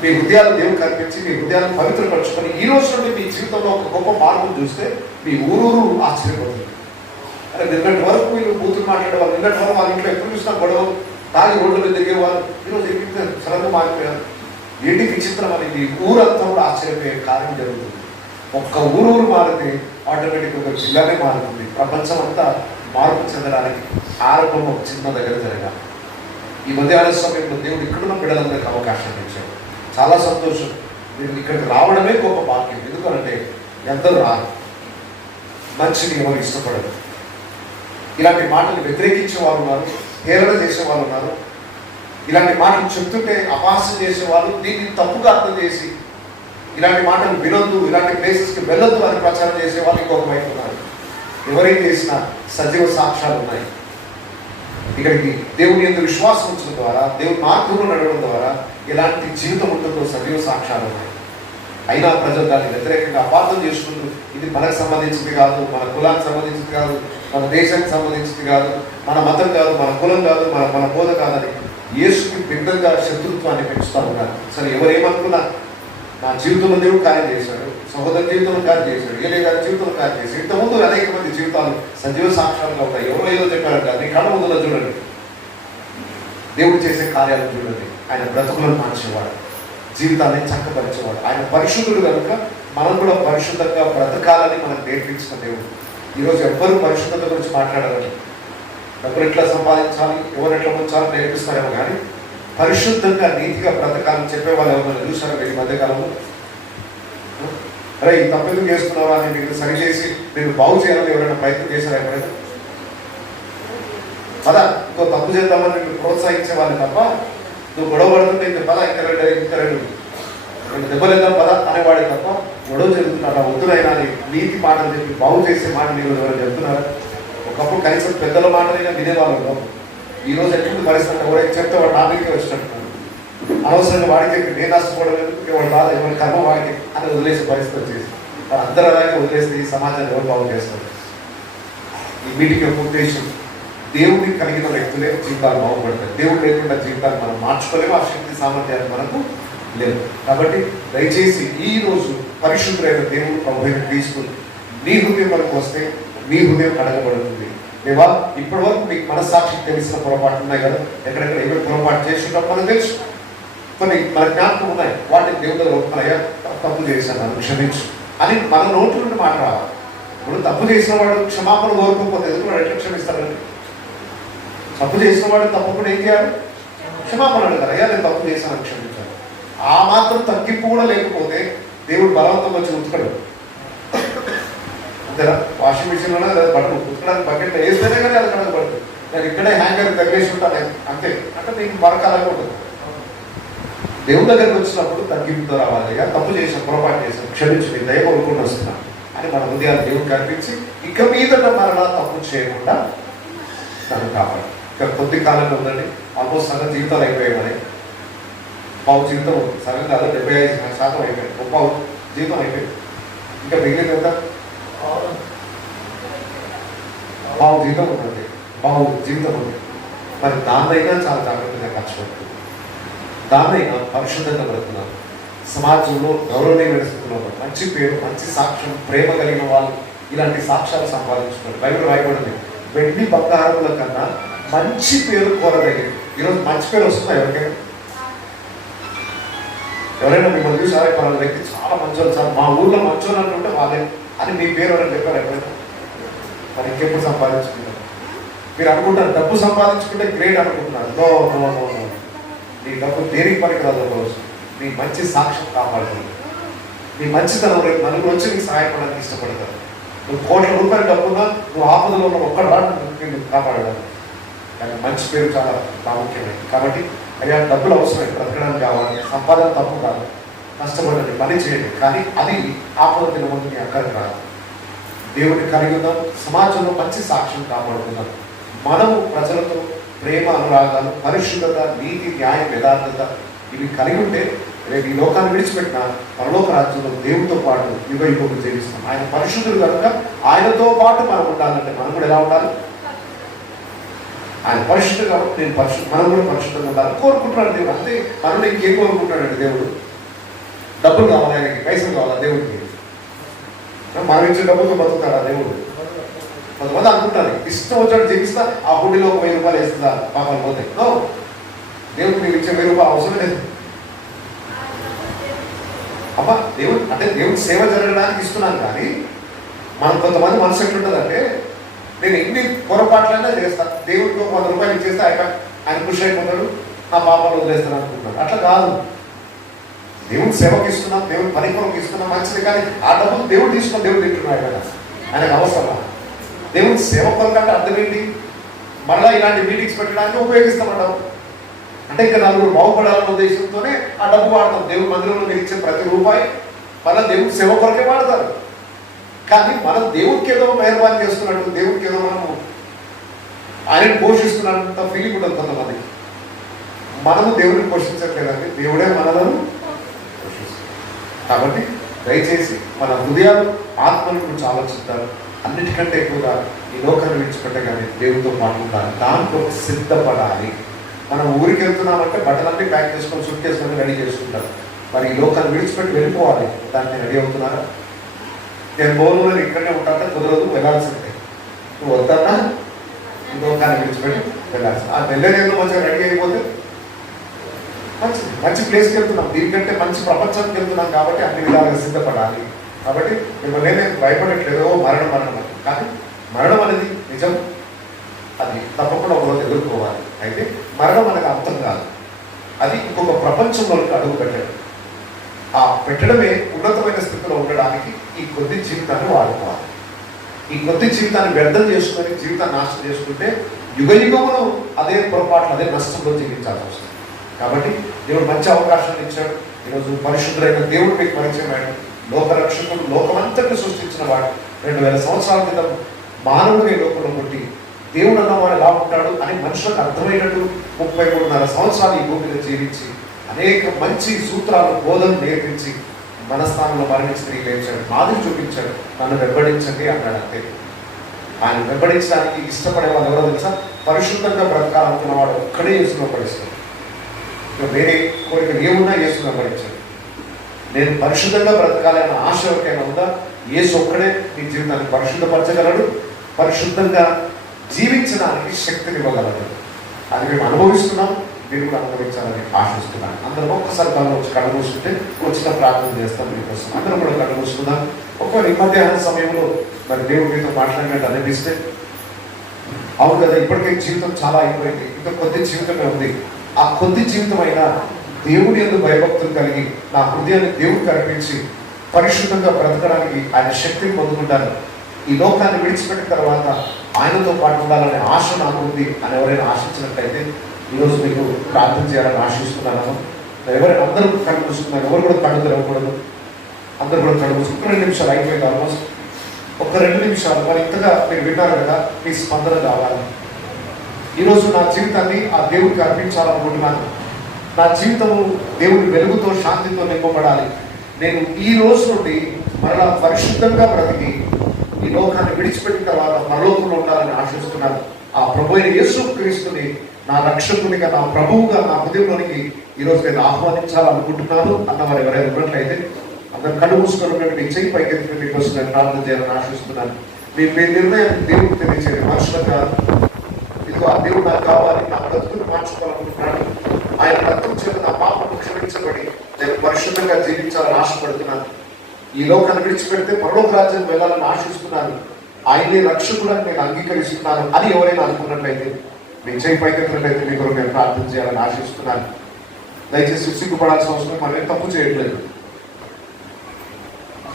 మీ హృదయాలు దేవుడు కనిపించి మీ హృదయాలను పవిత్రపరచుకొని ఈ రోజు నుండి మీ జీవితంలో ఒక గొప్ప మార్పును చూస్తే మీ ఊరూరు ఆశ్చర్యపోతుంది. అరే, నిన్నటి వరకు వీళ్ళు బూతులు మాట్లాడేవాళ్ళు, నిన్నటి వరకు వాళ్ళ ఇంట్లో ఎప్పుడు చూసినా గొడవ, తాగి రోడ్ల మీద తిరిగేవారు, ఈరోజు ఎక్కితే సడన్గా మారిపోయారు. ఏంటి విచిత్రం అని మీ ఊరంతా కూడా ఆశ్చర్యపోయే కార్యం జరుగుతుంది. ఒక్క ఊరు మారితే ఆటోమేటిక్గా ఒక జిల్లానే మారుతుంది. ప్రపంచం అంతా మార్పు చెందడానికి ఆరంభం ఒక చిన్న దగ్గర జరగాలి. ఈ మధ్యాహ్న సమయంలో దేవుడు ఇక్కడున్న బిడ్డలందరికీ అవకాశం ఇచ్చాడు. చాలా సంతోషం. మీరు ఇక్కడికి రావడమే గొప్ప భాగ్యం. ఎందుకంటే ఎందరూ రారు, మంచిని ఎవరు ఇష్టపడరు. ఇలాంటి మాటలు వ్యతిరేకించే వాళ్ళు ఉన్నారు, హేళన చేసే వాళ్ళు ఉన్నారు. ఇలాంటి మాటలు చెప్తుంటే అపహాస్యం చేసేవాళ్ళు, దీన్ని తప్పుగా అర్థం చేసి ఇలాంటి మాటలు వినొద్దు, ఇలాంటి ప్లేసెస్కి వెళ్ళొద్దు అని ప్రచారం చేసేవాళ్ళు ఇంకొక వైపు ఉన్నారు. ఎవరేం చేసినా సజీవ సాక్ష్యాలు ఉన్నాయి. ఇక్కడికి దేవుని యందు విశ్వాసం ఉంచడం ద్వారా, దేవుని మార్గంలో నడవడం ద్వారా ఎలాంటి జీవితం ఉంటుందో సజీవ సాక్ష్యాలు ఉన్నాయి. అయినా ప్రజలు దాన్ని వ్యతిరేకంగా అపార్థం చేసుకుంటూ ఇది మనకు సంబంధించింది కాదు, మన కులానికి సంబంధించింది కాదు, మన దేశానికి సంబంధించింది కాదు, మన మతం కాదు, మన కులం కాదు, మన బోధ కాదని యేసుకి భిన్నంగా శత్రుత్వాన్ని పెంచుతా ఉన్నారు. సరే, ఎవరేమనుకున్నా నా జీవితంలో దేవుడు కార్యం చేశాడు, సహోదరు జీవితంలో కార్యం చేశాడు, ఏలే గారి జీవితంలో కార్యం చేశాడు. ఇంతకుముందు అనేక మంది జీవితాలు సజీవ సాక్ష్యాలుగా ఉంటాయి. ఎవరో ఏదో చెప్పారంట, మీ కళ్ళ ముందులో చూడండి, దేవుడు చేసే కార్యాలను చూడండి. ఆయన బ్రతుకులను మార్చేవాడు, జీవితాన్ని చక్కపరిచేవాడు. ఆయన పరిశుద్ధుడు కనుక మనం కూడా పరిశుద్ధంగా బ్రతకాలని మనకు నేర్పించిన దేవుడు. ఈరోజు ఎవ్వరూ పరిశుద్ధత గురించి మాట్లాడాలని, డబ్బులు ఎట్లా సంపాదించాలి, ఎవరు ఎట్లా ఉంచాలని నేర్పిస్తారేమో కానీ పరిశుద్ధంగా నీతిగా బ్రతకాలని చెప్పేవాళ్ళు ఎవరైనా చూసారా ఈ మధ్యకాలంలో? అరే, ఈ తప్పెందుకు చేస్తున్నావా అని మీరు సరిచేసి మీరు బాగు చేయాలని ఎవరైనా ప్రయత్నం చేశారా ఎప్పుడైనా? పద ఇంకో తప్పు చేద్దామని మీరు ప్రోత్సహించే వాళ్ళు తప్ప, నువ్వు గొడవ పడుతుంటే ఇంత పద ఇంకా రెండు దెబ్బలేద్దాం పద అనేవాడే తప్ప గొడవ జరుగుతున్నాడు వద్దునైనా అని నీతి మాటలు చెప్పి బాగు చేసే మాట మీరు ఎవరు చెప్తున్నారు? ఒకప్పుడు కనీసం పెద్దల మాటలైనా వినేవాళ్ళు. ఈరోజు ఎటువంటి పరిస్థితి ఎవరైనా చెప్తే వాడు నా మీదకి వచ్చినట్టున్నాడు. అనవసరంగా వాడికి చెప్పి నేను నష్టపోవడం ఎవరు బాధ, ఎవరి కర్మ వాడికి అని వదిలేసే పరిస్థితి వచ్చేసి అందరూ అలాగే వదిలేస్తే ఈ సమాజాన్ని ఎవరు బాగు చేస్తారు? ఈ మీటింగ్ యొక్క ఉద్దేశం, దేవుడిని కలిగిన వ్యక్తులే జీవితాలు బాగుపడతాయి. దేవుడు లేకుండా జీవితాన్ని మనం మార్చుకోలేము, ఆ శక్తి సామర్థ్యాన్ని మనకు లేదు. కాబట్టి దయచేసి ఈరోజు పరిశుద్ధులైన దేవుడు ప్రభువుని తీసుకుని నీ హృదయం వరకు వస్తే నీ హృదయం కడగబడుతుంది. దేవా, ఇప్పటి వరకు మీకు మనస్సాక్షికి తెలిసిన పొరపాట్లు ఉన్నాయి కదా, ఎక్కడెక్కడ ఏమైనా పొరపాటు చేస్తుంటాం మనకు తెలుసు, కొన్ని మన జ్ఞాపకం ఉన్నాయి. వాటిని దేవుడు ఒప్పుకున్నాయా, తప్పు చేశాను నన్ను క్షమించు అని మన నోటి నుండి మాట రావాలి. ఇప్పుడు తప్పు చేసిన వాడు క్షమాపణ కోరుకోకపోతే ఎందుకు వాడు ఎట్లా క్షమిస్తాడండి? తప్పు చేసిన వాడు తప్పకుండా ఏం చేయాలి? క్షమాపణ అడగాలి. అయ్యా, నేను తప్పు చేశాను క్షమించాను. ఆ మాత్రం తగ్గింపు కూడా లేకపోతే దేవుడు బలవంతం వచ్చి ఉతకడు. అంతేనా? వాషింగ్ మిషన్లోనే బట్టలు ఉతకడానికి బకెట్లో వేస్తేనే కానీ అది కడగబడుతుంది. నేను ఇక్కడే హ్యాంగర్ తగిలేసి ఉంటాను అంతే అంటే నీకు బరకాలంగా ఉంటుంది. దేవుడి దగ్గరికి వచ్చినప్పుడు తగ్గింపుతో రావాలి. అయ్యా, తప్పు చేసిన పొరపాటు చేశాను, క్షమించి నీ దయ కొనుక్కొని వస్తున్నాను అని మన హృదయాలు దేవుడు కనిపించి ఇక మీదట మరలా తప్పు చేయకుండా నన్ను కాపాడు. ఇక కొద్ది కాలంలో ఉందండి, ఆల్మోస్ట్ సగం జీవితాలు అయిపోయాయి. పావు జీవితం సగం కాదు, 75% అయిపోయింది. పావు జీవితం అయిపోయింది. ఇంకా మిగిలిన ఎంత? పావు జీవితం ఉంటుంది, పావు జీవితం ఉంది. మరి దాన్నైనా చాలా జాగ్రత్తగా ఖర్చు పెడుతుంది, దాన్నైనా పరిశుద్ధంగా బ్రతుకున్నారు. సమాజంలో గౌరవనీయమైన స్థితిలో మంచి పేరు, మంచి సాక్ష్యం, ప్రేమ కలిగిన వాళ్ళు ఇలాంటి సాక్ష్యాలు సంపాదించుకున్నారు. బైబిల్ రాయబడింది, వెండి బంగారముల కన్నా మంచి పేరు కోరదగింది. ఈరోజు మంచి పేరు వస్తుందా ఎవరికైనా? ఎవరైనా మిమ్మల్ని చూసి అరే పలానా వ్యక్తి చాలా మంచోళ్ళు సార్, మా ఊళ్ళో మంచోళ్ళు అంటుంటే వాళ్ళే అని మీ పేరు ఎవరైనా చెప్పారు ఎవరైనా? మరి ఇంకెప్పుడు సంపాదించుకుంటారు? మీరు అనుకుంటారు డబ్బు సంపాదించుకుంటే గ్రేట్ అనుకుంటున్నారు. నో నో నో నో, నీ డబ్బు దేనికి పనికిరాదు. రోజు నీ మంచి సాక్ష్యం కాపాడుతుంది. నీ మంచితనం రేపు నలుగురు వచ్చి నీకు సహాయపడడానికి ఇష్టపడతారు. నువ్వు కోట్ల రూపాయలు డబ్బున్నా నువ్వు ఆపదలో ఉన్న ఒక్కడు రాడు కాపాడడానికి. కానీ మంచి పేరు చాలా ప్రాముఖ్యమైనది. కాబట్టి అయ్యా, డబ్బులు అవసరం, బ్రతకడానికి కావాలి, సంపాదన తప్పు కాదు, కష్టపడండి, పని చేయండి, కానీ అది ఆపద దిన ముందు మీ అక్కడికి రాదు. దేవుడిని కలిగి ఉందాం, సమాజంలో మంచి సాక్ష్యం కాపాడుకుందాం. మనము ప్రజలతో ప్రేమ, అనురాగాలు, పరిశుద్ధత, నీతి, న్యాయం, యథార్థత, ఇవి కలిగి ఉంటే రేపు ఈ లోకాన్ని విడిచిపెట్టిన పరలోక రాజ్యంలో దేవుడితో పాటు యుగ యుగం జీవిస్తాం. ఆయన పరిశుద్ధుడు కనుక ఆయనతో పాటు మనం ఉండాలంటే మనం కూడా ఎలా ఉండాలి? ఆయన పరిశుద్ధుడు కాబట్టి నేను మనం కూడా పరిశుద్ధంగా ఉండాలని కోరుకుంటున్నాడు దేవుడు. అంతే, మనలో ఇంకేం కోరుకుంటున్నాడండి దేవుడు? డబ్బులు కావాలి, ఆయనకి పైసలు కావాలా దేవుడికి? మనం ఇచ్చే డబ్బులతో బతుకుతాడా దేవుడు? కొంతమంది అనుకుంటారు ఇష్టం వచ్చినట్టు జీవిస్తా, ఆ హుండీలో 1000 రూపాయలు వేస్తుందా పాపాలు పోతాయి. నో, దేవుడు మీరు ఇచ్చే 1000 రూపాయలు అవసరం లేదు. అమ్మా దేవుడు అంటే దేవుడు సేవ జరగడానికి ఇస్తున్నాను, కానీ మనం కొంతమంది మనసు ఎట్లుంటుందంటే నేను ఎన్ని పొరపాట్లైనా చేస్తాను, దేవుడికి 100 రూపాయలు ఇచ్చేస్తే ఆయన కృషి అయిపోతాడు, నా పాపాలు వదిలేస్తాను అనుకుంటున్నాడు. అట్లా కాదు. దేవుడు సేవకి ఇస్తున్నాం, దేవుడు పని కొరకు ఇస్తున్నాం, మంచిది. కానీ ఆ డబ్బులు దేవుడు తీసుకుని దేవుడు తింటున్నాడు కదా, ఆయనకు అవసరం. దేవుడు సేవ కొరకు అంటే అర్థం ఏంటి? మళ్ళీ ఇలాంటి మీటింగ్స్ పెట్టడానికి ఉపయోగిస్తామంటాం. అంటే ఇంకా నలుగురు బాగుపడాలన్న ఉద్దేశంతోనే ఆ డబ్బు వాడతాం. దేవుడు మందిరంలో మీరు ఇచ్చే ప్రతి రూపాయి మళ్ళీ దేవుడు సేవ కొరకే వాడతారు. కానీ మనం దేవుడికి ఏదో మెహర్బాన్ చేస్తున్నట్టు, దేవుడికి ఏదో మనము ఆయనను పోషిస్తున్నంత ఫీలింగ్ ఉంటుంది కొంతమందికి. మనము దేవుడిని పోషించట్లేదండి, దేవుడే మనలను పోషిస్తుంది. కాబట్టి దయచేసి మన హృదయాలు ఆత్మను గురించి ఆలోచిస్తారు. అన్నిటికంటే ఎక్కువగా ఈ లోకాన్ని విడిచిపెట్టగానే దేవుడితో పాటు ఉండాలి, దాంట్లో సిద్ధపడాలి. మనం ఊరికి వెళ్తున్నామంటే బట్టలన్నీ ప్యాక్ చేసుకొని సూట్ కేసుకొని రెడీ చేసుకుంటారు. మరి ఈ లోకాన్ని విడిచిపెట్టి వెళ్ళిపోవాలి, దాన్ని రెడీ అవుతున్నారా? నేను బోర్లో ఇక్కడనే ఉంటాంటే కుదరదు, వెళ్ళాల్సిందే. నువ్వు వద్దన్నా ఈ లోకాన్ని విడిచిపెట్టి వెళ్ళాల్సింది. ఆ వెళ్ళేదేదో మంచిగా రెడీ అయిపోతే మంచి ప్లేస్కి వెళ్తున్నాం, దీనికంటే మంచి ప్రపంచానికి వెళ్తున్నాం. కాబట్టి అన్ని విధాలుగా సిద్ధపడాలి. కాబట్టి మిమ్మల్ని నేను భయపడట్లేదు మరణం అని. కానీ మరణం అనేది నిజం, అది తప్పకుండా ఒకరోజు ఎదుర్కోవాలి. అయితే మరణం అనేది అర్థం కాదు, అది ఇంకొక ప్రపంచంలోకి అడుగు పెట్టడం. ఆ పెట్టడమే ఉన్నతమైన స్థితిలో ఉండడానికి ఈ కొద్ది జీవితాన్ని వాడుకోవాలి. ఈ కొద్ది జీవితాన్ని వ్యర్థం చేసుకొని జీవితాన్ని నాశనం చేసుకుంటే యుగ యుగమును అదే పొరపాట్లు, అదే నష్టంలో జీవించాల్సి వస్తుంది. కాబట్టి దేవుడు మంచి అవకాశాన్ని ఇచ్చాడు. ఈరోజు పరిశుద్ధులైన దేవుడు మీకు పరిచయం అయ్యాడు. లోకరక్షకుడు, లోకమంతటిని సృష్టించిన వాడు 2000 సంవత్సరాల క్రితం మానవుడిగా ఈ లోకంలో పుట్టి దేవుడు అన్నవాడు ఎలా ఉంటాడు అని మనుషులకు అర్థమైనట్టు 33.5 సంవత్సరాలు ఈ భూమి మీద జీవించి అనేక మంచి సూత్రాలు, బోధనలు నేర్పించి మన స్థానంలో మరణించి తిరిగి లేచాడు. మాదిరి చూపించాడు. నన్ను వెంబడించండి అన్నాడు. అంతే. ఆయన వెంబడించడానికి ఇష్టపడే వాళ్ళు ఎవరో తెలుసా? పరిశుద్ధంగా బ్రతకాలనుకున్నవాడు ఒక్కడే యేసును వెంబడిస్తాడు. ఇక వేరే కోరిక ఏమున్నా యేసును వెంబడించాడు. నేను పరిశుద్ధంగా బ్రతకాలి అన్న ఆశ ఎవరికైనా ఉందా? యేసు ఒక్కడే నీ జీవితాన్ని పరిశుద్ధపరచగలడు, పరిశుద్ధంగా జీవించడానికి శక్తిని ఇవ్వగలడు. అది మేము అనుభవిస్తున్నాం, మీరు కూడా అనుభవించాలని ఆశిస్తున్నాను. అందరం ఒక్కసారి కళ్ళు మూసుకుంటే వచ్చిన ప్రార్థన చేస్తాం మీకోసం. అందరం కూడా కళ్ళు మూసుకుందాం. ఒకవేళ ఈ మధ్యాహ్న సమయంలో మరి దేవుడు మీతో మాట్లాడినట్టు అనిపిస్తే, అవును కదా ఇప్పటికే జీవితం చాలా అయిపోయింది, ఇంకా కొద్ది జీవితమే ఉంది, ఆ కొద్ది జీవితం అయినా దేవుడి యందు భయభక్తులు కలిగి నా హృదయాన్ని దేవుడికి అర్పించి పరిశుద్ధంగా బ్రతకడానికి ఆయన శక్తిని పొందుకుంటాను, ఈ లోకాన్ని విడిచిపెట్టిన తర్వాత ఆయనతో పాటు ఉండాలనే ఆశ నాకు ఉంది అని ఎవరైనా ఆశించినట్లయితే ఈరోజు మీకు ప్రార్థన చేయాలని ఆశిస్తున్నాను. ఎవరైనా అందరూ కళ్ళు మూసుకున్నారు, ఎవరు కూడా కళ్ళు తెరవకూడదు. అందరూ కూడా కళ్ళు మూసుకుని 2 నిమిషాలు అయిపోయింది ఆల్మోస్ట్. ఒక 2 నిమిషాలు మరి ఇంతగా మీరు విన్నారు కదా, మీ స్పందన కావాలి. ఈరోజు నా జీవితాన్ని ఆ దేవుడికి అర్పించాలనుకుంటున్నాను. నా జీవితము దేవుడి వెలుగుతో, శాంతితో నింపబడాలి. నేను ఈ రోజు నుండి మరలా పరిశుద్ధంగా బ్రతికి ఈ లోకాన్ని విడిచిపెట్టిన తర్వాత పరలోకంలో ఉండాలని ఆశిస్తున్నాను. ఆ ప్రభు అయిన యేసు క్రీస్తుని నా రక్షకునిగా, నా ప్రభువుగా నా హృదయంలోనికి ఈరోజు నేను ఆహ్వానించాలనుకుంటున్నాను అన్నవారు ఎవరైనా ఉన్నట్లయితే అందరు కళ్ళు మూసుకొని మీ చేయి పైకెత్తి మీకోసం నేను ప్రార్థన చేయాలని ఆశిస్తున్నాను. మీ నిర్ణయాన్ని దేవుడికి తెలియచేయండి, మనుషులకు కాదు. ఇదిగో ఆ దేవుడు నాకు కావాలి, నా బ్రతుకుని మార్చుకోవాలనుకుంటున్నాను. ఆయన రక్తం చేత నా పాపను క్షమించబడి నేను పరిశుద్ధంగా జీవించాలని ఆశపడుతున్నాను. ఈ లోకాన్ని విడిచిపెడితే పరలోక రాజ్యం వెళ్ళాలని ఆశిస్తున్నాను. ఆయనే రక్షకులను నేను అంగీకరిస్తున్నాను అని ఎవరైనా అనుకున్నట్లయితే మీ చేయి పైకెత్తినట్లయితే మీ కొరకు నేను ప్రార్థన చేయాలని ఆశిస్తున్నాను. దయచేసి సిగ్గుపడాల్సిన అవసరం, మనం ఏం తప్పు చేయట్లేదు.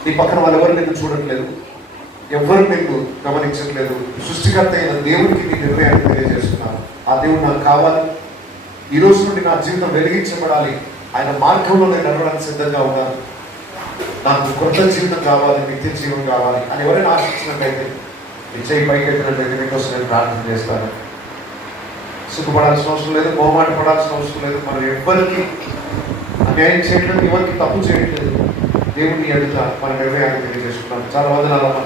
నీ పక్కన వాళ్ళు ఎవరు నిన్ను చూడట్లేదు, ఎవరు నిన్ను గమనించట్లేదు. సృష్టికర్త అయిన దేవుడికి నీ నిర్ణయాన్ని తెలియజేస్తున్నాను. ఆ దేవుడు నాకు కావాలి, ఈ రోజు నుండి నా జీవితం వెలిగించబడాలి, ఆయన మార్గంలో నేను నడవడానికి సిద్ధంగా ఉన్నాను, నాకు కొత్త జీవితం కావాలి, నిత్య జీవం కావాలి అని ఎవరైనా ఆశించినట్లయితే మీ చేయి పైకెత్తినట్లయితే మీకోసం నేను ప్రార్థన చేస్తాను. సుఖపడాల్సిన అవసరం లేదు, మొహమాట పడాల్సిన అవసరం లేదు. మనం ఎవ్వరికి అన్యాయం చేయట్లేదు, ఎవరికి తప్పు చేయట్లేదు. దేవుని ఎదుట మన నిర్ణయాన్ని తెలియజేసుకున్నాం. చాలా వందనాలమ్మా.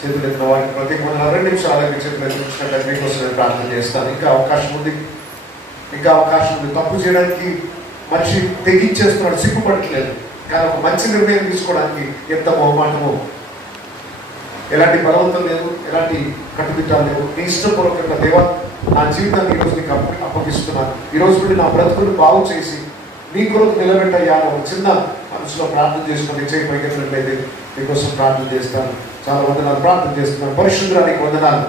చేతులు ఎత్తిన వారికి ప్రత్యేక వందనాలు. 2 నిమిషాలు అలాగే చేతులు ఎత్తించినట్టు మీకోసం నేను ప్రార్థన చేస్తాను. ఇంకా అవకాశం ఉంది. తప్పు చేయడానికి మనిషి తెగించేస్తున్నాడు, సిగ్గుపడట్లేదు. కానీ ఒక మంచి నిర్ణయం తీసుకోవడానికి ఎంత మొహమాటమో. ఎలాంటి బలవంతం లేదు, ఎలాంటి కట్టుదిట్టాలు లేవు. నీ ఇష్టపూర్వకంగా దేవా నా జీవితాన్ని ఈరోజు నీకు అప్పగిస్తున్నాను. ఈరోజు నుండి నా బ్రతుకుని బాగు చేసి నీ కొరకు నిలబెట్టయ్యా. ఒక చిన్న మనసులో ప్రార్థన చేసుకుని చేయి పైకెత్తినట్లయితే మీకోసం ప్రార్థన చేస్తాను. చాలా వందనాలు. ప్రార్థన చేస్తున్నాను. పరిశుద్ధానికి వందనాలు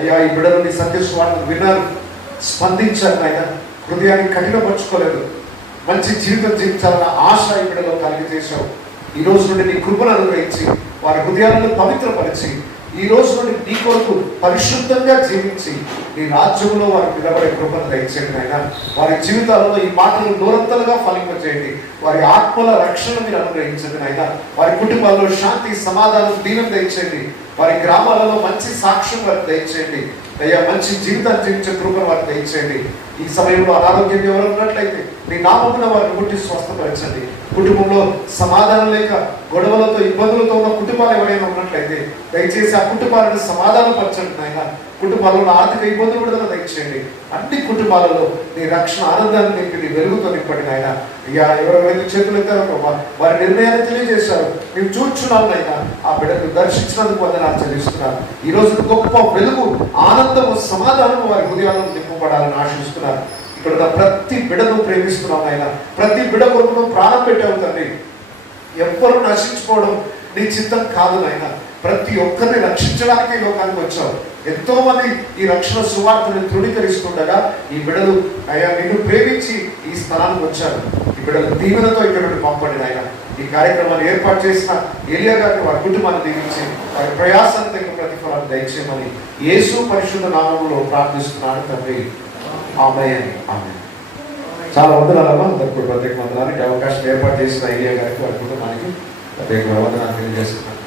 అయ్యా. ఈ బిడ్డలు నీ సత్య స్వార్థను విన్నారు, స్పందించారు నాయన. హృదయాన్ని కఠినపరుచుకోలేదు. మంచి జీవితం జీవించాలన్న ఆశ ఈ బిడ్డలో కలిగజేశావు. ఈ రోజు నుండి నీ కృపను అనుగ్రహించి వారి హృదయాలను పవిత్రపరిచి ఈ రోజు నుండి నీ కొరకు పరిశుద్ధంగా జీవించి నీ రాజ్యంలో వారు నిలబడే కృపను దయచేయండి ఆయన. వారి జీవితాలలో ఈ మాటలు నూరంతలుగా ఫలింపజేయండి. వారి ఆత్మల రక్షణ మీరు అనుగ్రహించండి నాయన. వారి కుటుంబాల్లో శాంతి, సమాధానం, దీవెన దయచేయండి. వారి గ్రామాలలో మంచి సాక్ష్యం వారికి దయచేయండి అయ్యా. మంచి జీవితాన్ని జీవించే కృపను వారికి దయచేయండి. ఈ సమయంలో అనారోగ్యం ఎవరు ఉన్నట్లయితే నీ నామమున వారిని పుట్టి స్వస్థపరచండి. కుటుంబంలో సమాధానం లేక గొడవలతో ఇబ్బందులతో ఉన్న కుటుంబాలు ఎవరైనా ఉన్నట్లయితే దయచేసి ఆ కుటుంబాలను సమాధానపరచండి నాయన. కుటుంబాలలో ఆర్థిక ఇబ్బందులు విడుదల దయచేయండి. అన్ని కుటుంబాలలో నీ రక్షణ ఆనందాన్ని నింపి నీ వెలుగుతో నింపండి నాయన. ఇక ఎవరెవరైతే చేతులు ఎత్తారో వారి నిర్ణయాన్ని తెలియజేశారు, మేము చూస్తున్నాం నాయన. ఆ బిడ్డను దర్శించినందుకు వందనాలు చెల్లిస్తున్నాను. ఈ రోజు గొప్ప వెలుగు, ఆనందము, సమాధానము వారి హృదయాలను నింపబడాలని ఆశిస్తున్నాను. ఇక్కడ ప్రతి బిడ్డను ప్రేమిస్తున్నాం నాయన. ప్రతి బిడ్డ కొరకు ప్రాణం పెట్టావు తండ్రి. ఎవ్వరు నశించుకోవడం నీ చిత్తం కాదు నాయన. ప్రతి ఒక్కరిని రక్షించడానికి లోకానికి వచ్చావు. ఎంతో మంది ఈ రక్షణ సువార్తను తృణీకరిస్తుండగా ఈ బిడ్డలు అయ్యా నిన్ను ప్రేమించి ఈ స్థలానికి వచ్చారు. ఈ బిడ్డలు దీవెనతో ఇక్కడ పంపండి నాయన. ఈ కార్యక్రమాన్ని ఏర్పాటు చేసిన ఏలియా గారిని, వారి కుటుంబాన్ని దీవించి వారి ప్రయాసాన్ని తగిన ప్రతిఫలాన్ని దయచేయమని యేసు పరిశుద్ధ నామములో ప్రార్థిస్తున్నాను తండ్రి. ఆమేన్. ఆమేన్. చాలా వందనాలమ్మా. అందరికీ ప్రత్యేక వందనాలు. అవకాశం ఏర్పాటు చేసిన ఏలియా గారికి, వారి కుటుంబానికి ప్రత్యేక వందనాలు తెలియజేస్తున్నాను.